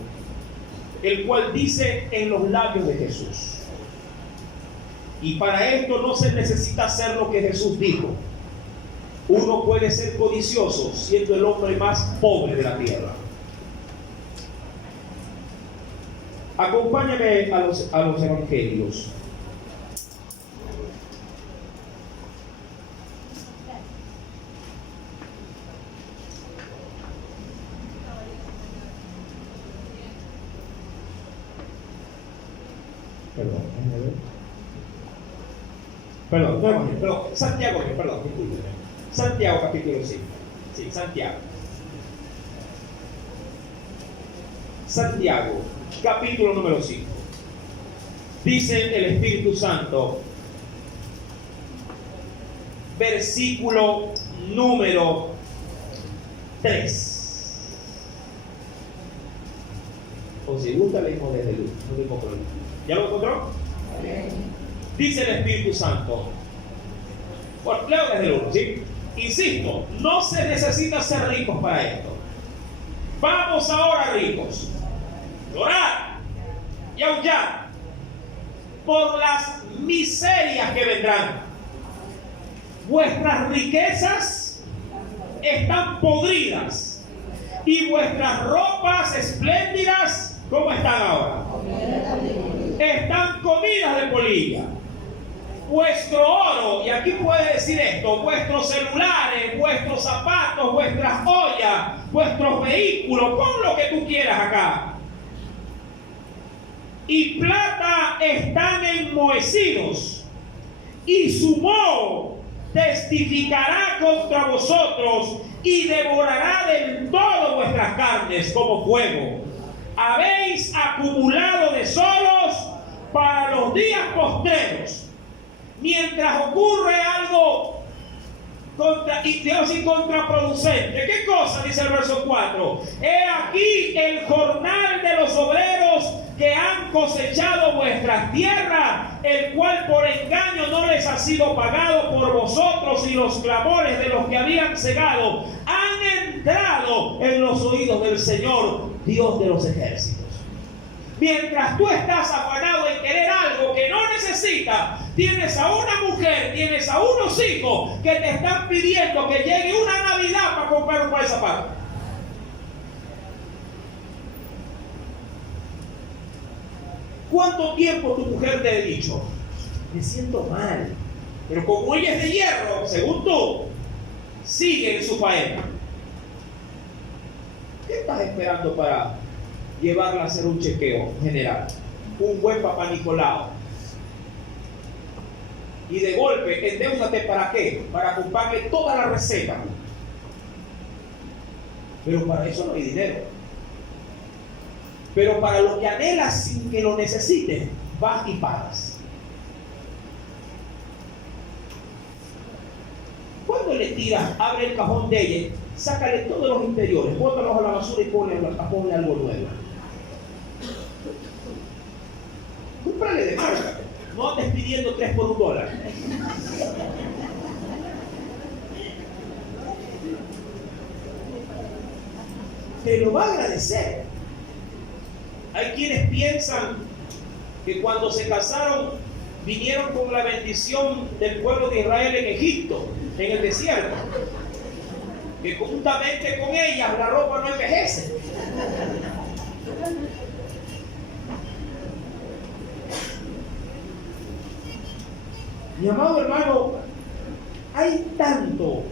el cual dice en los labios de Jesús. Y para esto no se necesita hacer lo que Jesús dijo. Uno puede ser codicioso siendo el hombre más pobre de la tierra. Acompáñame a los evangelios. Santiago, discúlpeme. Santiago capítulo 5. Sí, Santiago. Santiago, capítulo número 5. Dice el Espíritu Santo, versículo número 3. O si gusta, leímos desde el 1, no tengo problema. ¿Ya lo encontró? Dice el Espíritu Santo. Bueno, leo desde el 1, ¿sí? Insisto, no se necesita ser ricos para esto. Vamos ahora, ricos, llorar y aullar por las miserias que vendrán. Vuestras riquezas están podridas y vuestras ropas espléndidas, ¿cómo están ahora? Están comidas de polilla. Vuestro oro, y aquí puede decir esto, vuestros celulares, vuestros zapatos, vuestras ollas, vuestros vehículos, pon lo que tú quieras acá. Y plata están enmohecidos, y su moho testificará contra vosotros y devorará del todo vuestras carnes como fuego. Habéis acumulado tesoros para los días postreros. Mientras ocurre algo contraproducente. ¿Qué cosa? Dice el verso 4. He aquí el jornal de los obreros que han cosechado vuestras tierras, el cual por engaño no les ha sido pagado por vosotros, y los clamores de los que habían cegado han entrado en los oídos del Señor, Dios de los ejércitos. Mientras tú estás afanado en querer algo que no necesitas, tienes a una mujer, tienes a unos hijos que te están pidiendo que llegue una Navidad para comprar un par de zapatos. ¿Cuánto tiempo tu mujer te ha dicho? Me siento mal, pero como ella es de hierro, según tú, sigue en su faena? ¿Qué estás esperando para llevarla a hacer un chequeo general? Un buen papá Nicolau. Y de golpe, endeúdate, ¿para qué? Para comprarle toda la receta. Pero para eso no hay dinero. Pero para lo que anhelas sin que lo necesites, vas y pagas. Cuando le tiras, abre el cajón de ella, sácale todos los interiores, bótalos a la basura y ponle algo nuevo. Cómprale de marca. No andes pidiendo 3 por $1. Te lo va a agradecer. Hay quienes piensan que cuando se casaron vinieron con la bendición del pueblo de Israel en Egipto, en el desierto, que juntamente con ellas la ropa no envejece. Mi amado hermano, hay tanto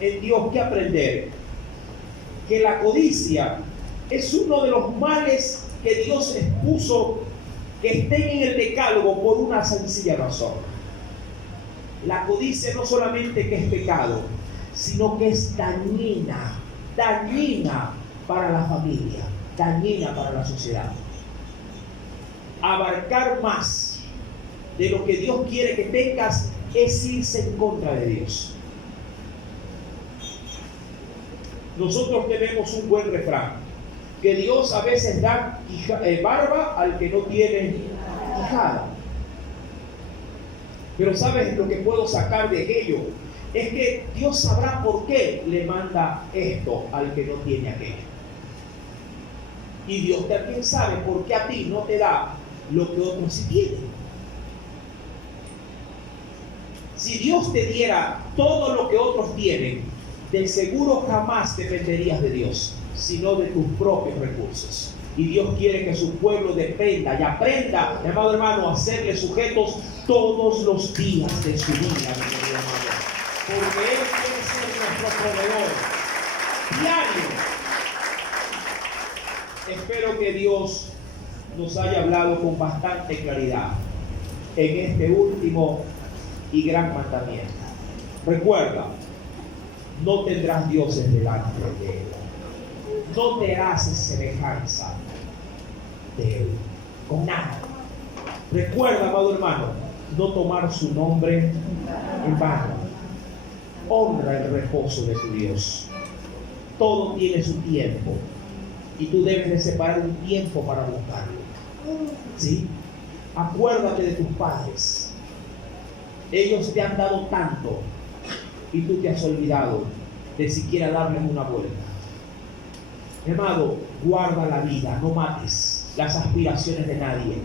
en Dios que aprender, que la codicia es uno de los males que Dios expuso que estén en el decálogo por una sencilla razón. La codicia no solamente que es pecado, sino que es dañina para la familia, dañina para la sociedad. Abarcar más de lo que Dios quiere que tengas es irse en contra de Dios. Nosotros tenemos un buen refrán, que Dios a veces da barba al que no tiene quijada. Pero ¿sabes lo que puedo sacar de aquello? Es que Dios sabrá por qué le manda esto al que no tiene aquello. Y Dios también sabe por qué a ti no te da lo que otros sí tienen. Si Dios te diera todo lo que otros tienen, de seguro jamás dependerías de Dios, sino de tus propios recursos. Y Dios quiere que su pueblo dependa y aprenda, mi amado hermano, a serle sujetos todos los días de su vida, mi amado hermano. Porque Él quiere ser nuestro proveedor diario. Espero que Dios nos haya hablado con bastante claridad en este último y gran mandamiento. Recuerda, no tendrás dioses delante de él. No te haces semejanza de él, con nada. Recuerda, amado hermano, no tomar su nombre en vano. Honra el reposo de tu Dios. Todo tiene su tiempo y tú debes de separar un tiempo para buscarlo. ¿Sí? Acuérdate de tus padres. Ellos te han dado tanto y tú te has olvidado de siquiera darles una vuelta. Mi amado, guarda la vida, no mates las aspiraciones de nadie.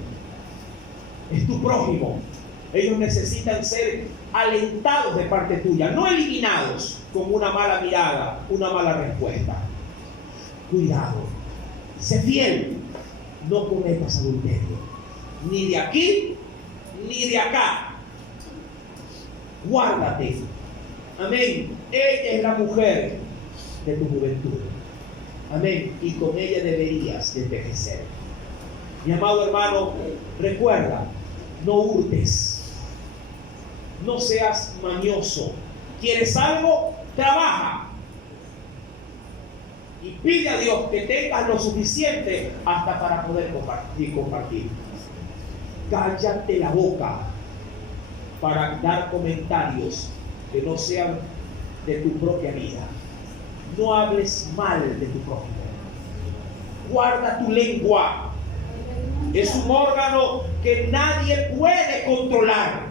Es tu prójimo. Ellos necesitan ser alentados de parte tuya, no eliminados con una mala mirada, una mala respuesta. Cuidado, sé fiel, no cometas adulterio, ni de aquí ni de acá. Guárdate. Amén. Ella es la mujer de tu juventud. Amén. Y con ella deberías de envejecer. Mi amado hermano, recuerda, no hurtes. No seas mañoso. ¿Quieres algo? Trabaja. Y pide a Dios que tengas lo suficiente hasta para poder compartir. Cállate la boca para dar comentarios que no sean de tu propia vida. No hables mal de tu prójimo. Guarda tu lengua. Es un órgano que nadie puede controlar.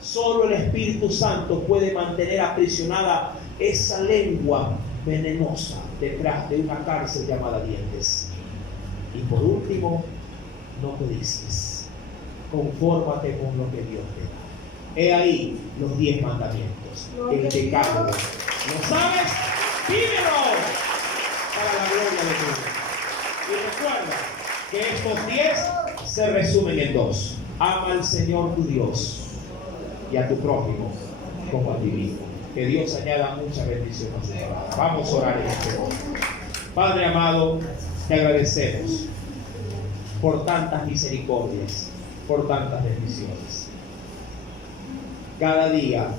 Solo el Espíritu Santo puede mantener aprisionada esa lengua venenosa detrás de una cárcel llamada dientes. Y por último, no codicies. Confórmate con lo que Dios te da. He ahí los 10 mandamientos. El decálogo. ¿Lo sabes? Pídelo para la gloria de Dios. Y recuerda que estos 10 se resumen en 2. Ama al Señor tu Dios y a tu prójimo como a ti mismo. Que Dios añada mucha bendición a su palabra. Vamos a orar en este momento. Padre amado, te agradecemos por tantas misericordias, por tantas bendiciones. Cada día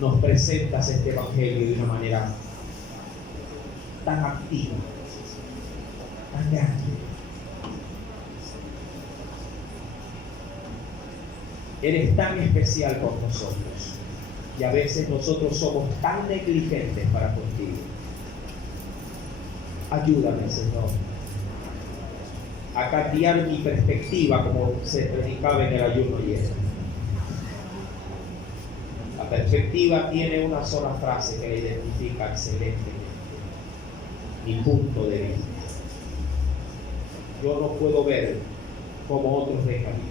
nos presentas este evangelio de una manera tan activa, tan grande. Eres tan especial con nosotros y a veces nosotros somos tan negligentes para contigo. Ayúdame, Señor, a cambiar mi perspectiva como se predicaba en el ayuno ayer. La perspectiva tiene una sola frase que la identifica excelentemente: mi punto de vista. Yo no puedo ver como otros ven la vida.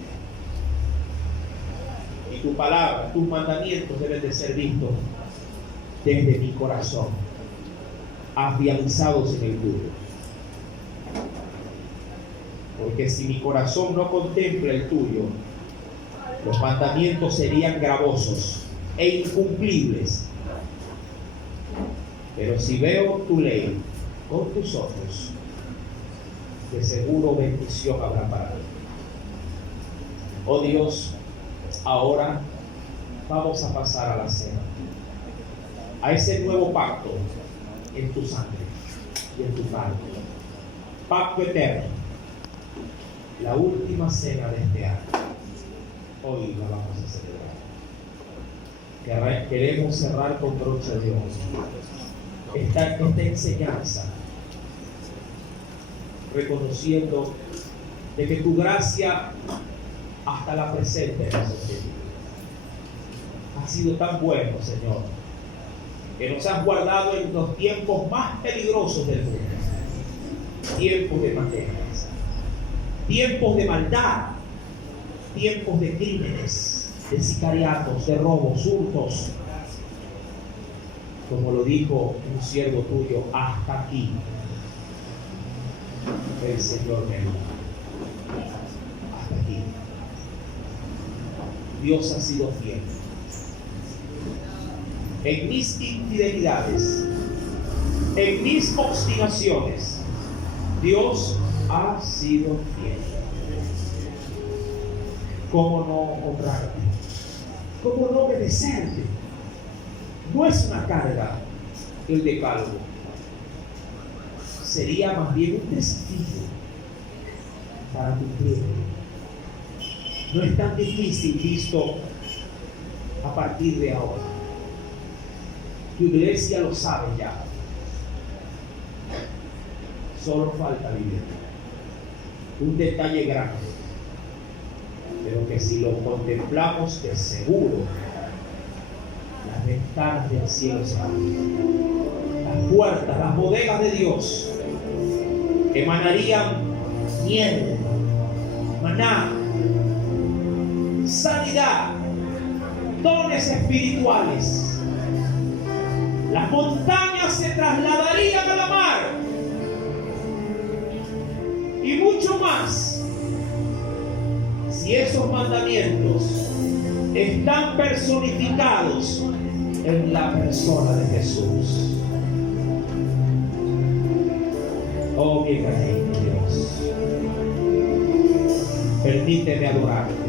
Y tu palabra, tus mandamientos deben de ser vistos desde mi corazón, afianzados en el tuyo. Porque si mi corazón no contempla el tuyo, los mandamientos serían gravosos e incumplibles. Pero si veo tu ley con tus ojos, de seguro bendición habrá para mí. Oh Dios, ahora vamos a pasar a la cena, a ese nuevo pacto en tu sangre y en tu carne, pacto eterno, la última cena de este año. Hoy la vamos a celebrar. Queremos cerrar con broche de oro esta enseñanza, reconociendo de que tu gracia hasta la presente nos ha sido tan bueno, Señor, que nos has guardado en los tiempos más peligrosos del mundo, tiempos de pandemias, tiempos de maldad, tiempos de crímenes, de sicariatos, de robos, hurtos. Como lo dijo un siervo tuyo, hasta aquí el Señor me dijo. Hasta aquí. Dios ha sido fiel. En mis infidelidades, en mis obstinaciones, Dios ha sido fiel. ¿cómo no honrarte? ¿Cómo no obedecerte? No es una carga el decálogo. Sería más bien un desafío para cumplirlo. No es tan difícil visto a partir de ahora. Tu iglesia lo sabe ya. Solo falta vivir. Un detalle grande, pero que si lo contemplamos, de seguro las ventanas del cielo se abren. Las puertas, las bodegas de Dios emanarían miel, maná, sanidad, dones espirituales. Las montañas se trasladarían a la mar y mucho más si esos mandamientos están personificados en la persona de Jesús. Oh, mi Rey Dios, permíteme adorarte.